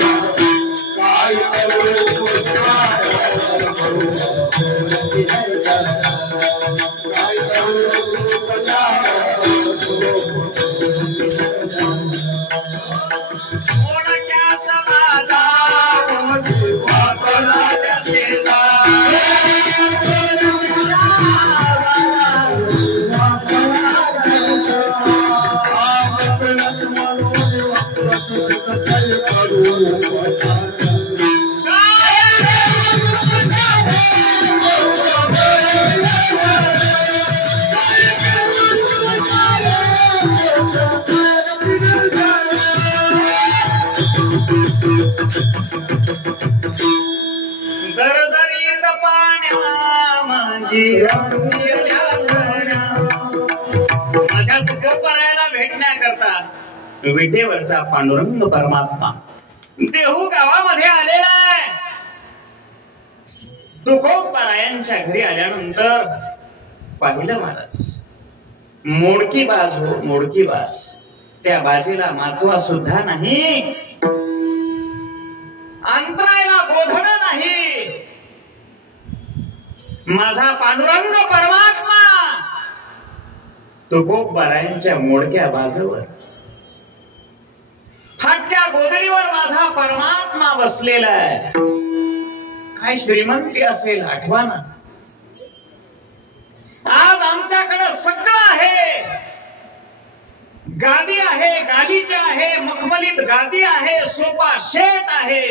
काय करू उपचार, काय करू उपचार. मोडक्याचा माझा वापराच्या शेजार, दरदरीत पाण्या माझी माझ्या तुकोबारायाला भेटण्याकरता विटेवरचा पांडुरंग परमात्मा देहू गावामध्ये आलेला आहे. तुकोबारायांच्या घरी आल्यानंतर पाहिलं महाराज, मोडकी बाज हो, मोडकी बाज. त्या बाजीला माचवा सुद्धा नाही, अंतरायला गोधड नाही. माझा पांडुरंग परमात्मा तुकोबारायांच्या मोडक्या बाजूवर, फाटक्या गोधडीवर माझा परमात्मा बसलेला आहे. काय श्रीमंती असेल आठवा ना. आज आमच्याकडे सगळं आहे, गादी आहे, गालीच्या आहे, मखमलीत गादी आहे, सोफा सेट आहे,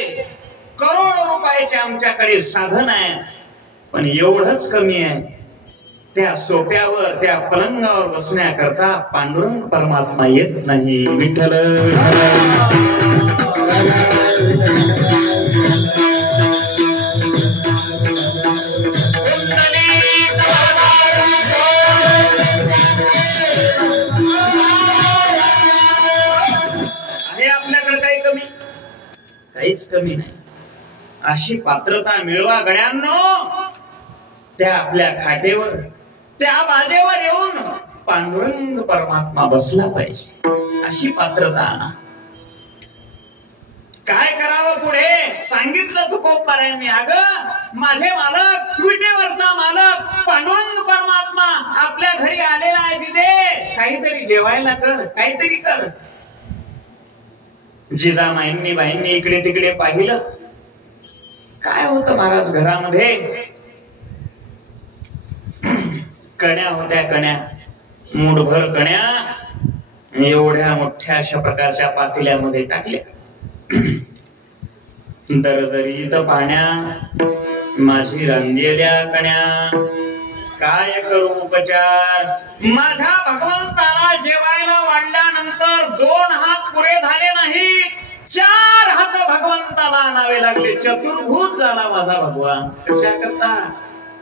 करोडो रुपयाचे आमच्याकडे साधन आहे. पण एवढंच कमी आहे, त्या सोप्यावर, त्या पलंगावर बसण्याकरता पांडुरंग परमात्मा येत नाही. विठ्ठल आहे आपल्याकडे काही कमी? काहीच कमी नाही. अशी पात्रता मिळवा गड्यांनो. त्या आपल्या खाटेवर, त्या बाजेवर येऊन पांडुरंग परमात्मा बसला पाहिजे, अशी पात्रता आणा. काय करावं पुढे सांगितलं तुकोबारायांनी. अगं माझे मालक, विटेवरचा मालक पांडुरंग परमात्मा आपल्या घरी आलेला आहे, तिथे काहीतरी जेवायला कर, काहीतरी कर. जिजामाईंनी बाईंनी इकडे तिकडे पाहिलं. काय होतं महाराज घरामध्ये? कण्या होत्या, कण्या, मूठभर कण्या एवढ्या मोठ्या अशा प्रकारच्या पातेल्यामध्ये टाकल्या. दरदरीत पाण्या माझी रांधलेल्या कण्या, काय करू उपचार. माझ्या भगवंताला जेवायला वाढल्यानंतर 2 हात पुरे झाले नाही, 4 हात भगवंताला आणावे लागले. चतुर्भुज झाला माझा भगवान. कशा करता?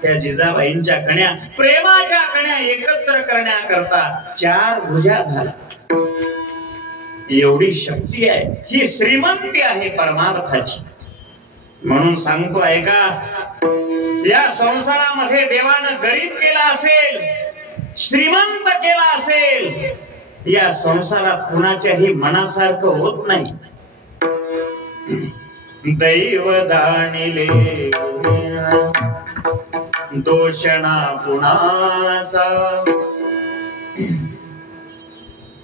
त्या जिजाबाईंच्या कण्या, प्रेमाच्या कण्या एकत्र करण्याकरता 4 भुजा झाला. एवढी शक्ती आहे, ही श्रीमंती आहे परमार्थाची. म्हणून सांगतो ऐका, या संसारामध्ये देवानं गरीब केला असेल, श्रीमंत केला असेल, या संसारात कुणाच्याही मनासारखं होत नाही. दैव जाणिले दोषणा कुणाचा,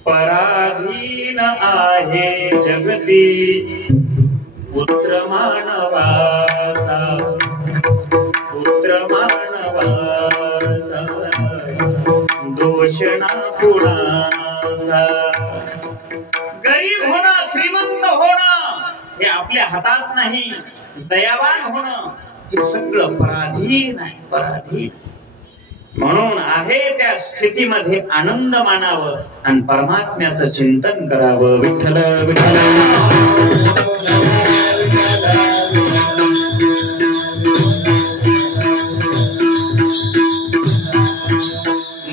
पराधीन आहे जगती पुत्र मानवाचा, पुत्र मानवाचा दोषणा कुणाचा. गरीब होणं, श्रीमंत होणं हे आपल्या हातात नाही. दयावान होणं हे सगळं पराधीन आहे, पराधीन. म्हणून आहे त्या स्थितीमध्ये आनंद मानावं आणि परमात्म्याचं चिंतन करावं. विठ्ठल विठ्ठल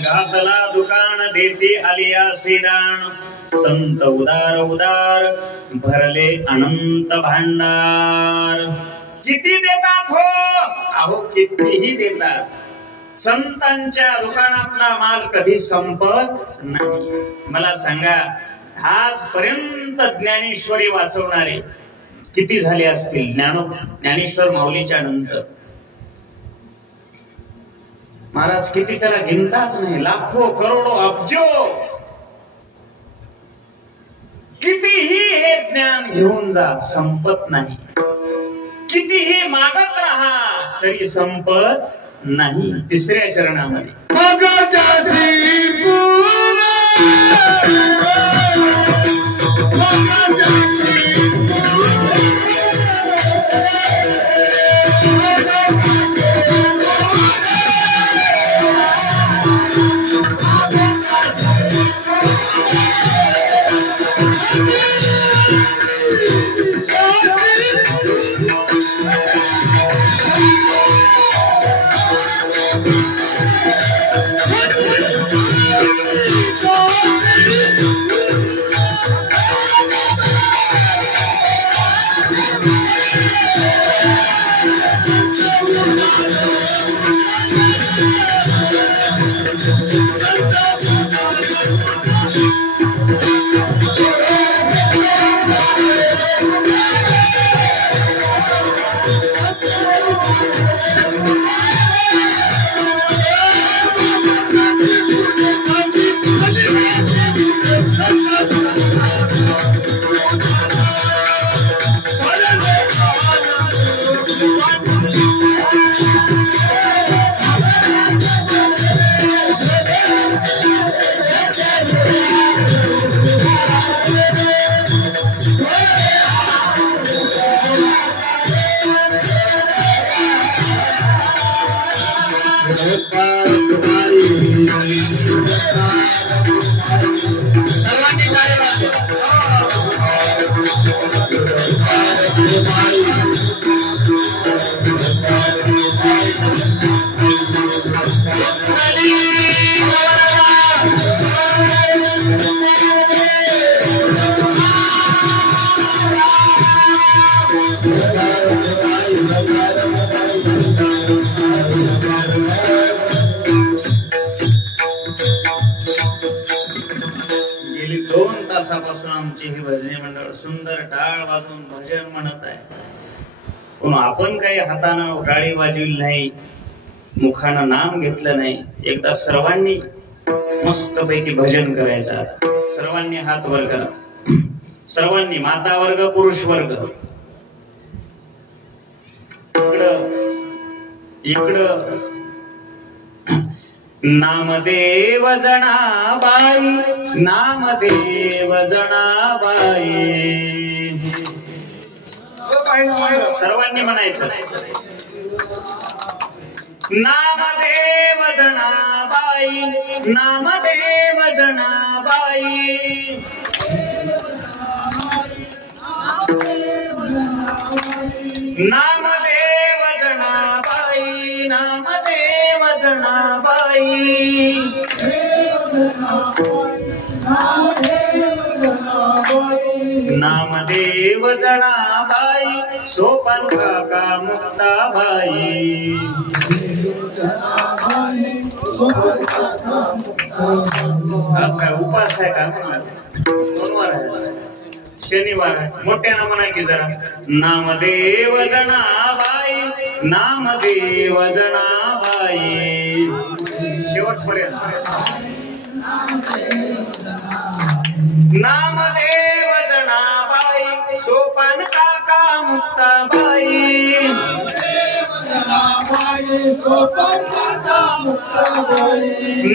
घातला दुकान देते आलिया श्रीदान, संत उदार उदार भरले अनंत भांडार. किती देतात हो, अहो कितीही देतात. संतांच्या दुकानातला माल कधी संपत नाही. मला सांगा, आजपर्यंत ज्ञानेश्वरी वाचवणारे किती झाले असतील? ज्ञानेश्वर माऊलीच्या नंतर महाराज किती, त्याला गिनताच नाही. लाखो करोडो अब्जो. कितीही हे ज्ञान घेऊन जा, संपत नाही. कितीही मागत राहा तरी संपत नाही. तिसऱ्या चरणामध्ये गेली 2 तासापासून आमची ही भजनी मंडळ सुंदर टाळ वाजवून भजन म्हणत आहे. पण आपण काही हातानं टाळी वाजविली नाही, मुखानं नाम घेतलं नाही. एकदा सर्वांनी मस्तपैकी भजन करायचं. सर्वांनी हात वर करा. सर्वांनी, माता वर्ग पुरुष वर्ग, इकडं नामदेव जनाबाई, नामदेव जनाबाई. सर्वांनी म्हणायचं, नामदेव जनाबाई, नामदेव जनाबाई. नामदेव जनाबाई, नामदेव जनाबाई. नामदेव जनाबाई सोपान काका मुक्ताबाई आज काय उपास आहे का सोमवार आहे शनिवार आहे मोठ्यानं म्हणा की जरा नामदेव जनाबाई नामदेव जनाबाई शेवटपर्यंत नामदेव जनाबाई सोपान काका मुक्ताबाई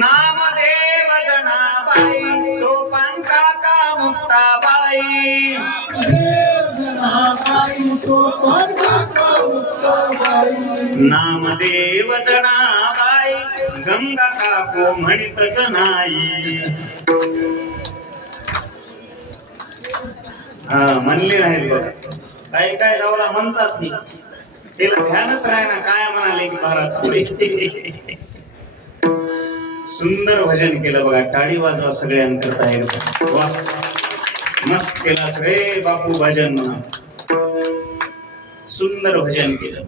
नामदेव जनाबाई सोपान काका मुक्ताबाई नामदेव जनाबाई गंगा काको म्हणतच नाही म्हणले नाहीत बघ काही काय गावाला म्हणतात ती त्याला ध्यानच राही ना काय म्हणाले की महाराज पुढे सुंदर भजन केलं बघा टाळी वाजवा सगळ्यांकरता एकदा वा मस्त केला रे बापू भजन म्हणा सुंदर भजन केलं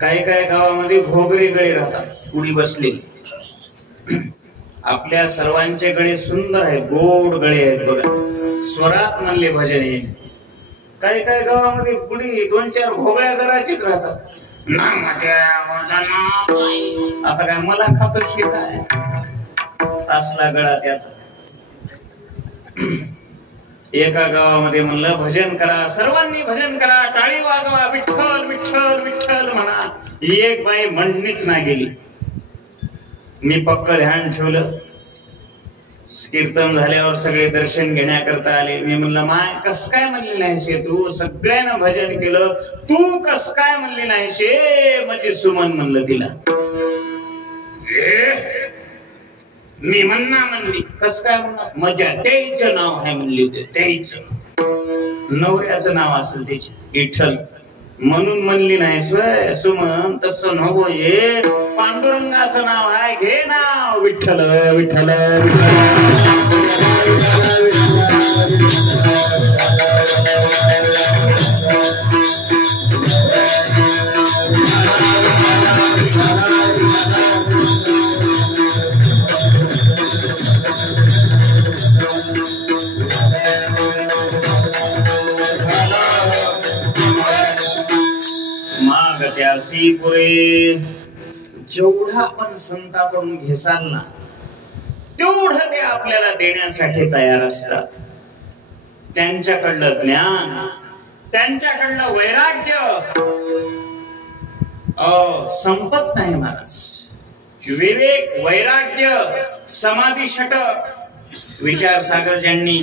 काही काय गावामध्ये घोगरे गळे राहतात पुढी बसलेली आपल्या सर्वांचे गळे सुंदर आहेत गोड गळे आहेत बघा स्वरात म्हणले भजन आहे काही काही गावामध्ये पुढी 2-4 घोगळ्या घराचीच राहतात आता काय मला खातोस की काय असला गळा त्याचा एका गावामध्ये म्हणलं भजन करा सर्वांनी भजन करा टाळी वाजवा विठ्ठल विठ्ठल विठ्ठल म्हणा एक बाई म्हणणीच ना गेली मी पक्क ध्यान ठेवलं कीर्तन झाल्यावर सगळे दर्शन घेण्याकरता आले मी म्हणलं माय कस काय म्हणली नाहीस तू सगळ्यांना भजन केलं तू कस काय म्हणली नाहीस म्हणजे सुमन म्हणलं तिला मी म्हणली कस काय म्हणणार माझ्या त्याचं नाव आहे म्हणली त्याचं नवऱ्याचं नाव असेल त्याचे विठ्ठल म्हणून म्हणली नाहीस वय सुमन तसं नको हे पांडुरंगाचं नाव आहे घे नाव विठ्ठल विठ्ठल मागत्यासी पुरे जेवढा आपण संतांकडून घेसाल ना तेवढं ते आपल्याला देण्यासाठी तयार असतात त्यांच्याकडलं ज्ञान त्यांच्याकडलं वैराग्य संपत नाही महाराज विवेक वैराग्य समाधी षटक विचार सागर ज्यांनी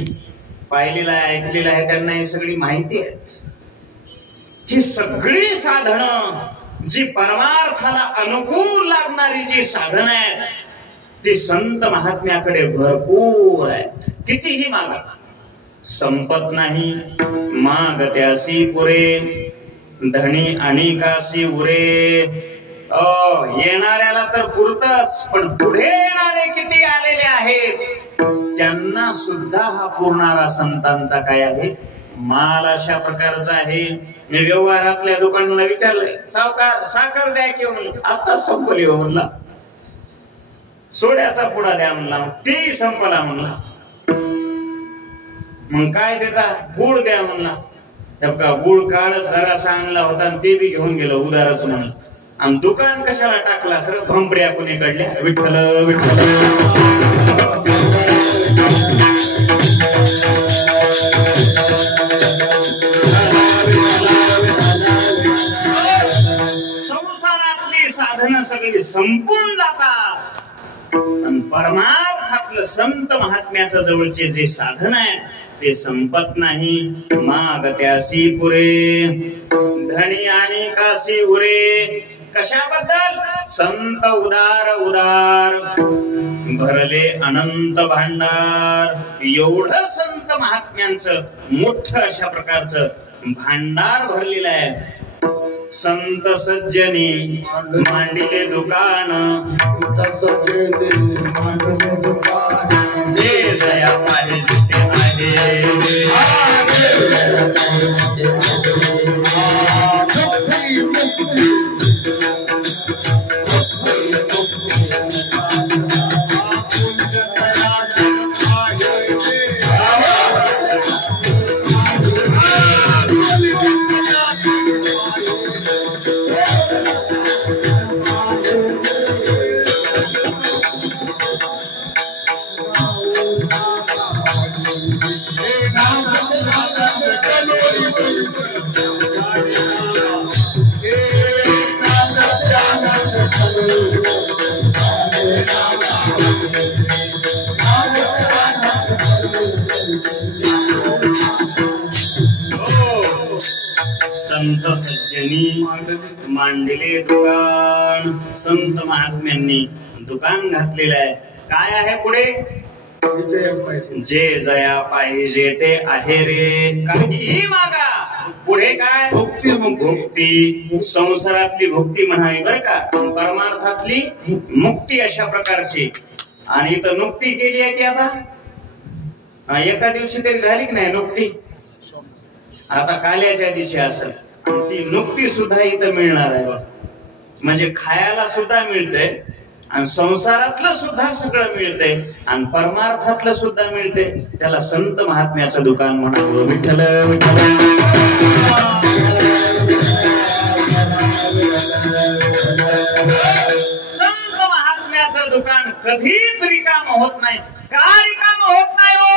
पाहिलेला आहे ऐकलेला आहे त्यांना हे सगळी माहिती आहे ही सगळी साधनं जी परमार्थाला अनुकूल लागणारी जी साधनं आहेत ती संत महात्म्याकडे भरपूर आहेत कितीही मागा संपत नाही मागत्यासी पुरे धनी अनेकासी उरे येणाऱ्याला तर पुरतच पण पुढे येणारे किती आलेले आहेत त्यांना सुद्धा हा पुरणारा संतांचा काय आहे माल अशा प्रकारचा आहे मी व्यवहारातल्या दुकानाला विचारलंय सावकार साखर द्या की म्हणलं आता संपली हो म्हणला सोड्याचा पुडा द्या म्हणला ती संपला म्हणला मग काय देता गुळ द्या म्हणला गुळ काळ जरासा आणला होता आणि ते बी घेऊन गेलं उदारच म्हणलं आणि दुकान कशाला टाकला सर भंपड्या कुणी काढल्या विठ्ठल विठ्ठल संसारातली साधनं सगळी संपून जातात आणि परमार्थातलं संत महात्म्याचं जवळचे जे साधन आहे ते संपत नाही मागत्यासी पुरे धनी आणि कासी उरे कशाबद्दल संत उदार उदार भरले अनंत भांडार एवढं संत महात्म्यांचं मोठं अशा प्रकारचं भांडार भरलेलं आहे संत सज्जनी मांडिले दुकान जे दया पाहिजे ते आहे संत सज्जनी मांडले दुकान, संत महात्म्यांनी दुकान घातलेलं आहे. काय आहे पुढे? जे जया पाहिजे ते आहे रे, काहीही मागा. पुढे काय? भुक्ती. भुक्ती संसारातली भुक्ती म्हणावी बर का, परमार्थातली मुक्ती अशा प्रकारची. आणि इथं नुक्ती केली आहे की आता एका दिवशी तरी झाली की नाही नुक्ती? आता काल्याच्या दिवशी असेल. ती नुक्ती सुद्धा इथं मिळणार आहे बघ. म्हणजे खायला सुद्धा मिळते आणि संसारातलं सुद्धा सगळं मिळते आणि परमार्थातलं सुद्धा मिळते. त्याला संत महात्म्याचं दुकान म्हणावं. विठ्ठल विठ्ठल. संत महात्म्याचं दुकान कधीच रिकाम होत नाही. का रिकाम होत नाही हो?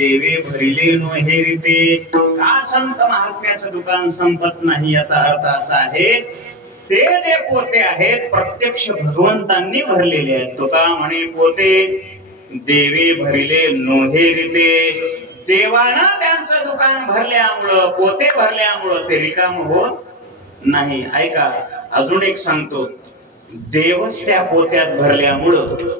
देवे भरिले नोहेरिते. का संत महात्म्याचं दुकान संपत नाही याचा अर्थ असा आहे ते जे पोते आहेत प्रत्यक्ष भगवंतांनी भरलेले आहेत. तुका म्हणे पोते देवे भरिले नोहेरिते. देवानं त्यांचं दुकान भरल्यामुळं पोते भरल्यामुळं ते रिकाम होत नाही. ऐका अजून एक सांगतो. देवच त्या पोत्यात भरल्यामुळं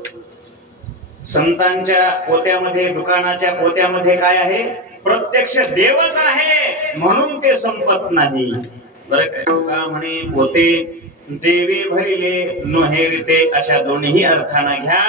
संतांच्या पोत्यामध्ये, दुकानाच्या पोत्यामध्ये काय आहे? प्रत्यक्ष देवच आहे, म्हणून ते संपत नाही. बरं काय? तुका म्हणे पोते देवे भरिले नोहेरिते, अशा दोन्ही अर्थाने घ्या.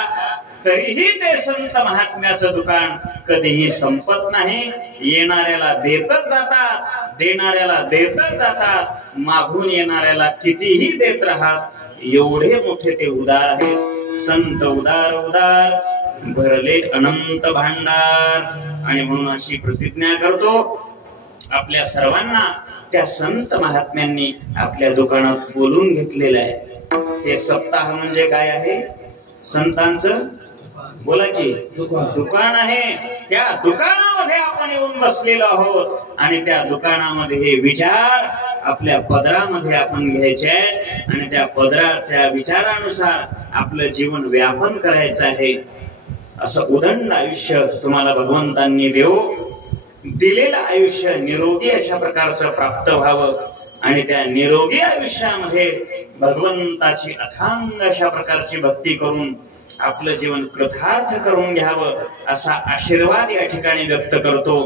तरीही ते संत महात्म्याचं दुकान कधीही संपत नाही. येणाऱ्याला देतच जातात, देणाऱ्याला देतच जातात, मागून येणाऱ्याला कितीही देत राहत. एवढे मोठे ते उदार आहेत. संत उदार उदार भरले अनंत भांडार. आणि म्हणून अशी प्रतिज्ञा करतो आपल्या सर्वांना, त्या संत महात्म्यांनी आपल्या दुकानात बोलून घेतलेलं आहे. हे सप्ताह म्हणजे काय आहे? संतांचं बोला की दुकान आहे. त्या दुकानामध्ये आपण येऊन बसलेलो आहोत आणि त्या दुकानामध्ये हे विचार आपल्या पदरामध्ये आपण घ्यायचे आहेत आणि त्या पदराच्या विचारानुसार आपलं जीवन व्यापन करायचं आहे. असं उदंड आयुष्य तुम्हाला भगवंतांनी दिलेलं आयुष्य निरोगी अशा प्रकारचं प्राप्त व्हावं आणि त्या निरोगी आयुष्यामध्ये भगवंताची अथांग अशा प्रकारची भक्ती करून आपलं जीवन कृतार्थ करून घ्यावं असा आशीर्वाद या ठिकाणी व्यक्त करतो.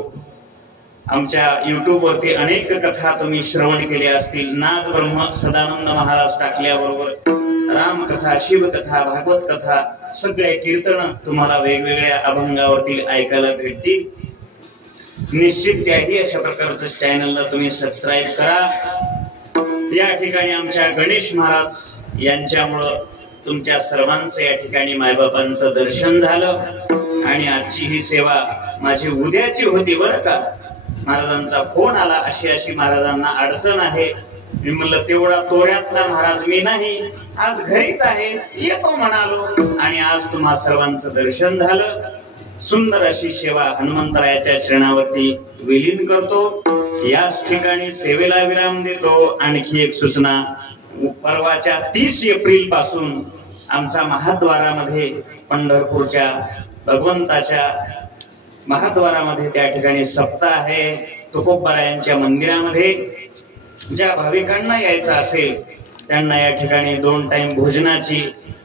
आमच्या युट्यूब वरती अनेक कथा तुम्ही श्रवण केल्या असतील. नाद ब्रह्म सदानंद महाराज टाकल्याबरोबर रामकथा, शिवकथा, भागवत कथा, सगळे कीर्तन तुम्हाला वेगवेगळ्या अभंगावरती ऐकायला भेटतील. निश्चित त्याही अशा प्रकारचं चॅनलला तुम्ही सबस्क्राईब करा. या ठिकाणी आमच्या गणेश महाराज यांच्यामुळं तुमच्या सर्वांचं या ठिकाणी मायबापांचं दर्शन झालं आणि आजची ही सेवा माझी उद्याची होती बरं का. महाराजांचा फोन आला, अशी अशी महाराजांना अडचण आहे. मी म्हणलं तेवढा तोऱ्यातला महाराज मी नाही, आज घरीच आहे, येतो म्हणालो आणि आज तुम्हा सर्वांचं दर्शन झालं. सुंदर अशी सेवा हनुमंतरायाच्या चरणावरती विलीन करतो. याच ठिकाणी सेवेला विराम देतो. आणखी एक सूचना, परवाच्या 30 एप्रिल पासून आमचा महाद्वारामध्ये, पंढरपूरच्या भगवंताच्या महाद्वारामध्ये त्या ठिकाणी सप्ताह आहे. तुकोबारायांच्या मंदिरामध्ये ज्या भाविकांना यायचं असेल त्यांना या ठिकाणी 2 टाइम भोजनाची,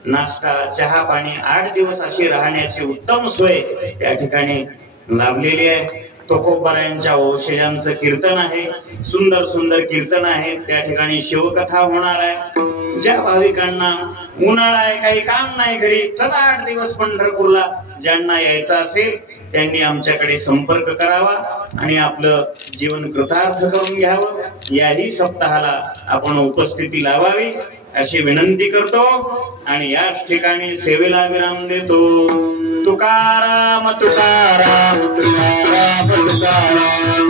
नाश्ता, चहा पाणी, 8 दिवस अशी राहण्याची उत्तम सोय त्या ठिकाणी लाभलेली आहे. तुकोबारायांच्या वंशजांचं कीर्तन आहे, सुंदर सुंदर कीर्तन आहे. त्या ठिकाणी शिवकथा होणार आहे. ज्या भाविकांना उन्हाळा आहे, काही काम नाही घरी, चला 8 दिवस पंढरपूरला, ज्यांना यायचं असेल त्यांनी आमच्याकडे संपर्क करावा आणि आपलं जीवन कृतार्थ करून घ्यावं. याही सप्ताहाला आपण उपस्थिती लावावी अशी विनंती करतो आणि याच ठिकाणी सेवेला विराम देतो. तुकाराम तुकाराम तुकाराम तुकाराम.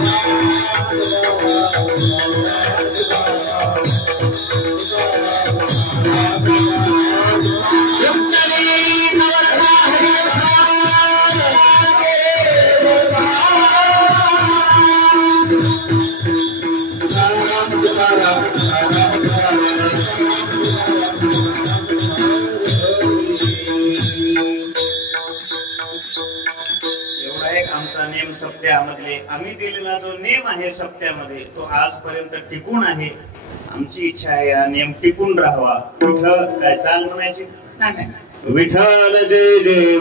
आमचा नेम सप्त्यामधले आम्ही दिलेला जो नेम आहे सप्त्यामध्ये तो आजपर्यंत टिकून आहे. आमची इच्छा आहे हा नेम टिकून राहावा. विठ्ठल काय चाल म्हणायची? विठ्ठल जय जय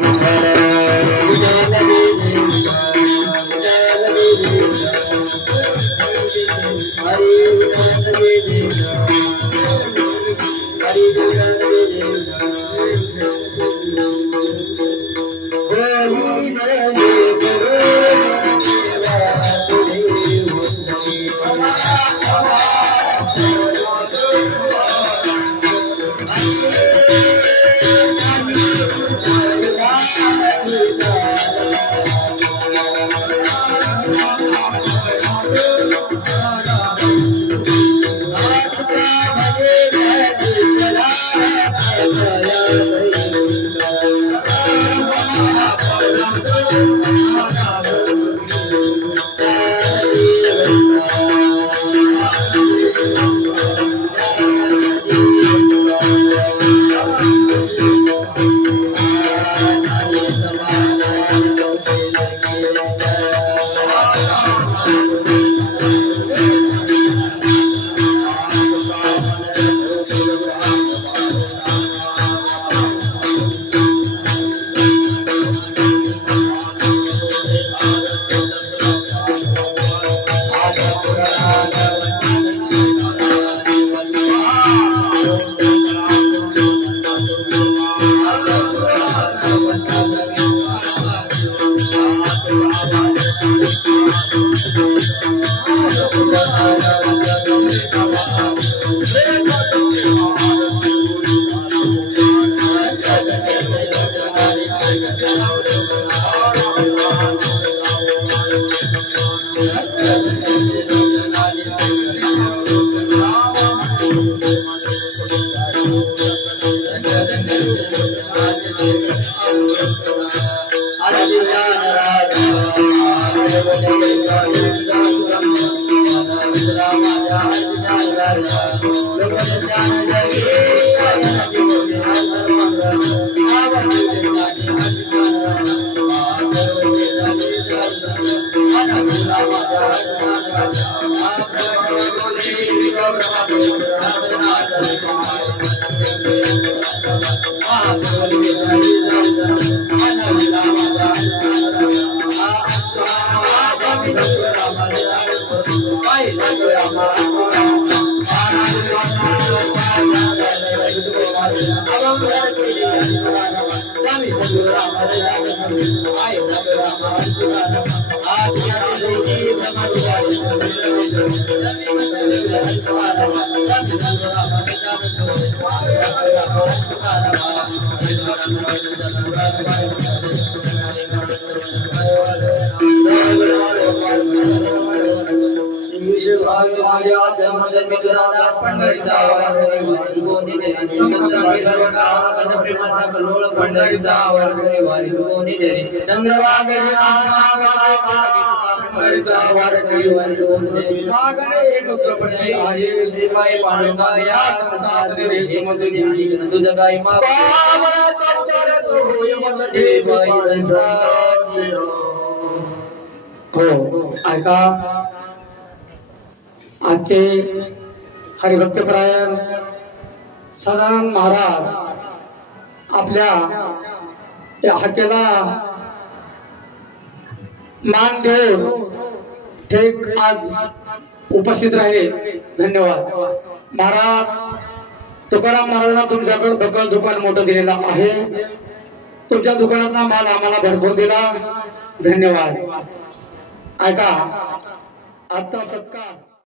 हो ऐका आजचे हरिभक्तपरायण सदानंद महाराज आपल्या या हाकेला मान देऊन थेट आज उपस्थित राहिले. धन्यवाद. महाराज तुकाराम महाराजांना तुमच्याकडे भक्कल दुकान मोठं दिलेलं आहे. तुमच्या दुकानातला माल आम्हाला भरपूर दिला. धन्यवाद. ऐका आजचा सत्कार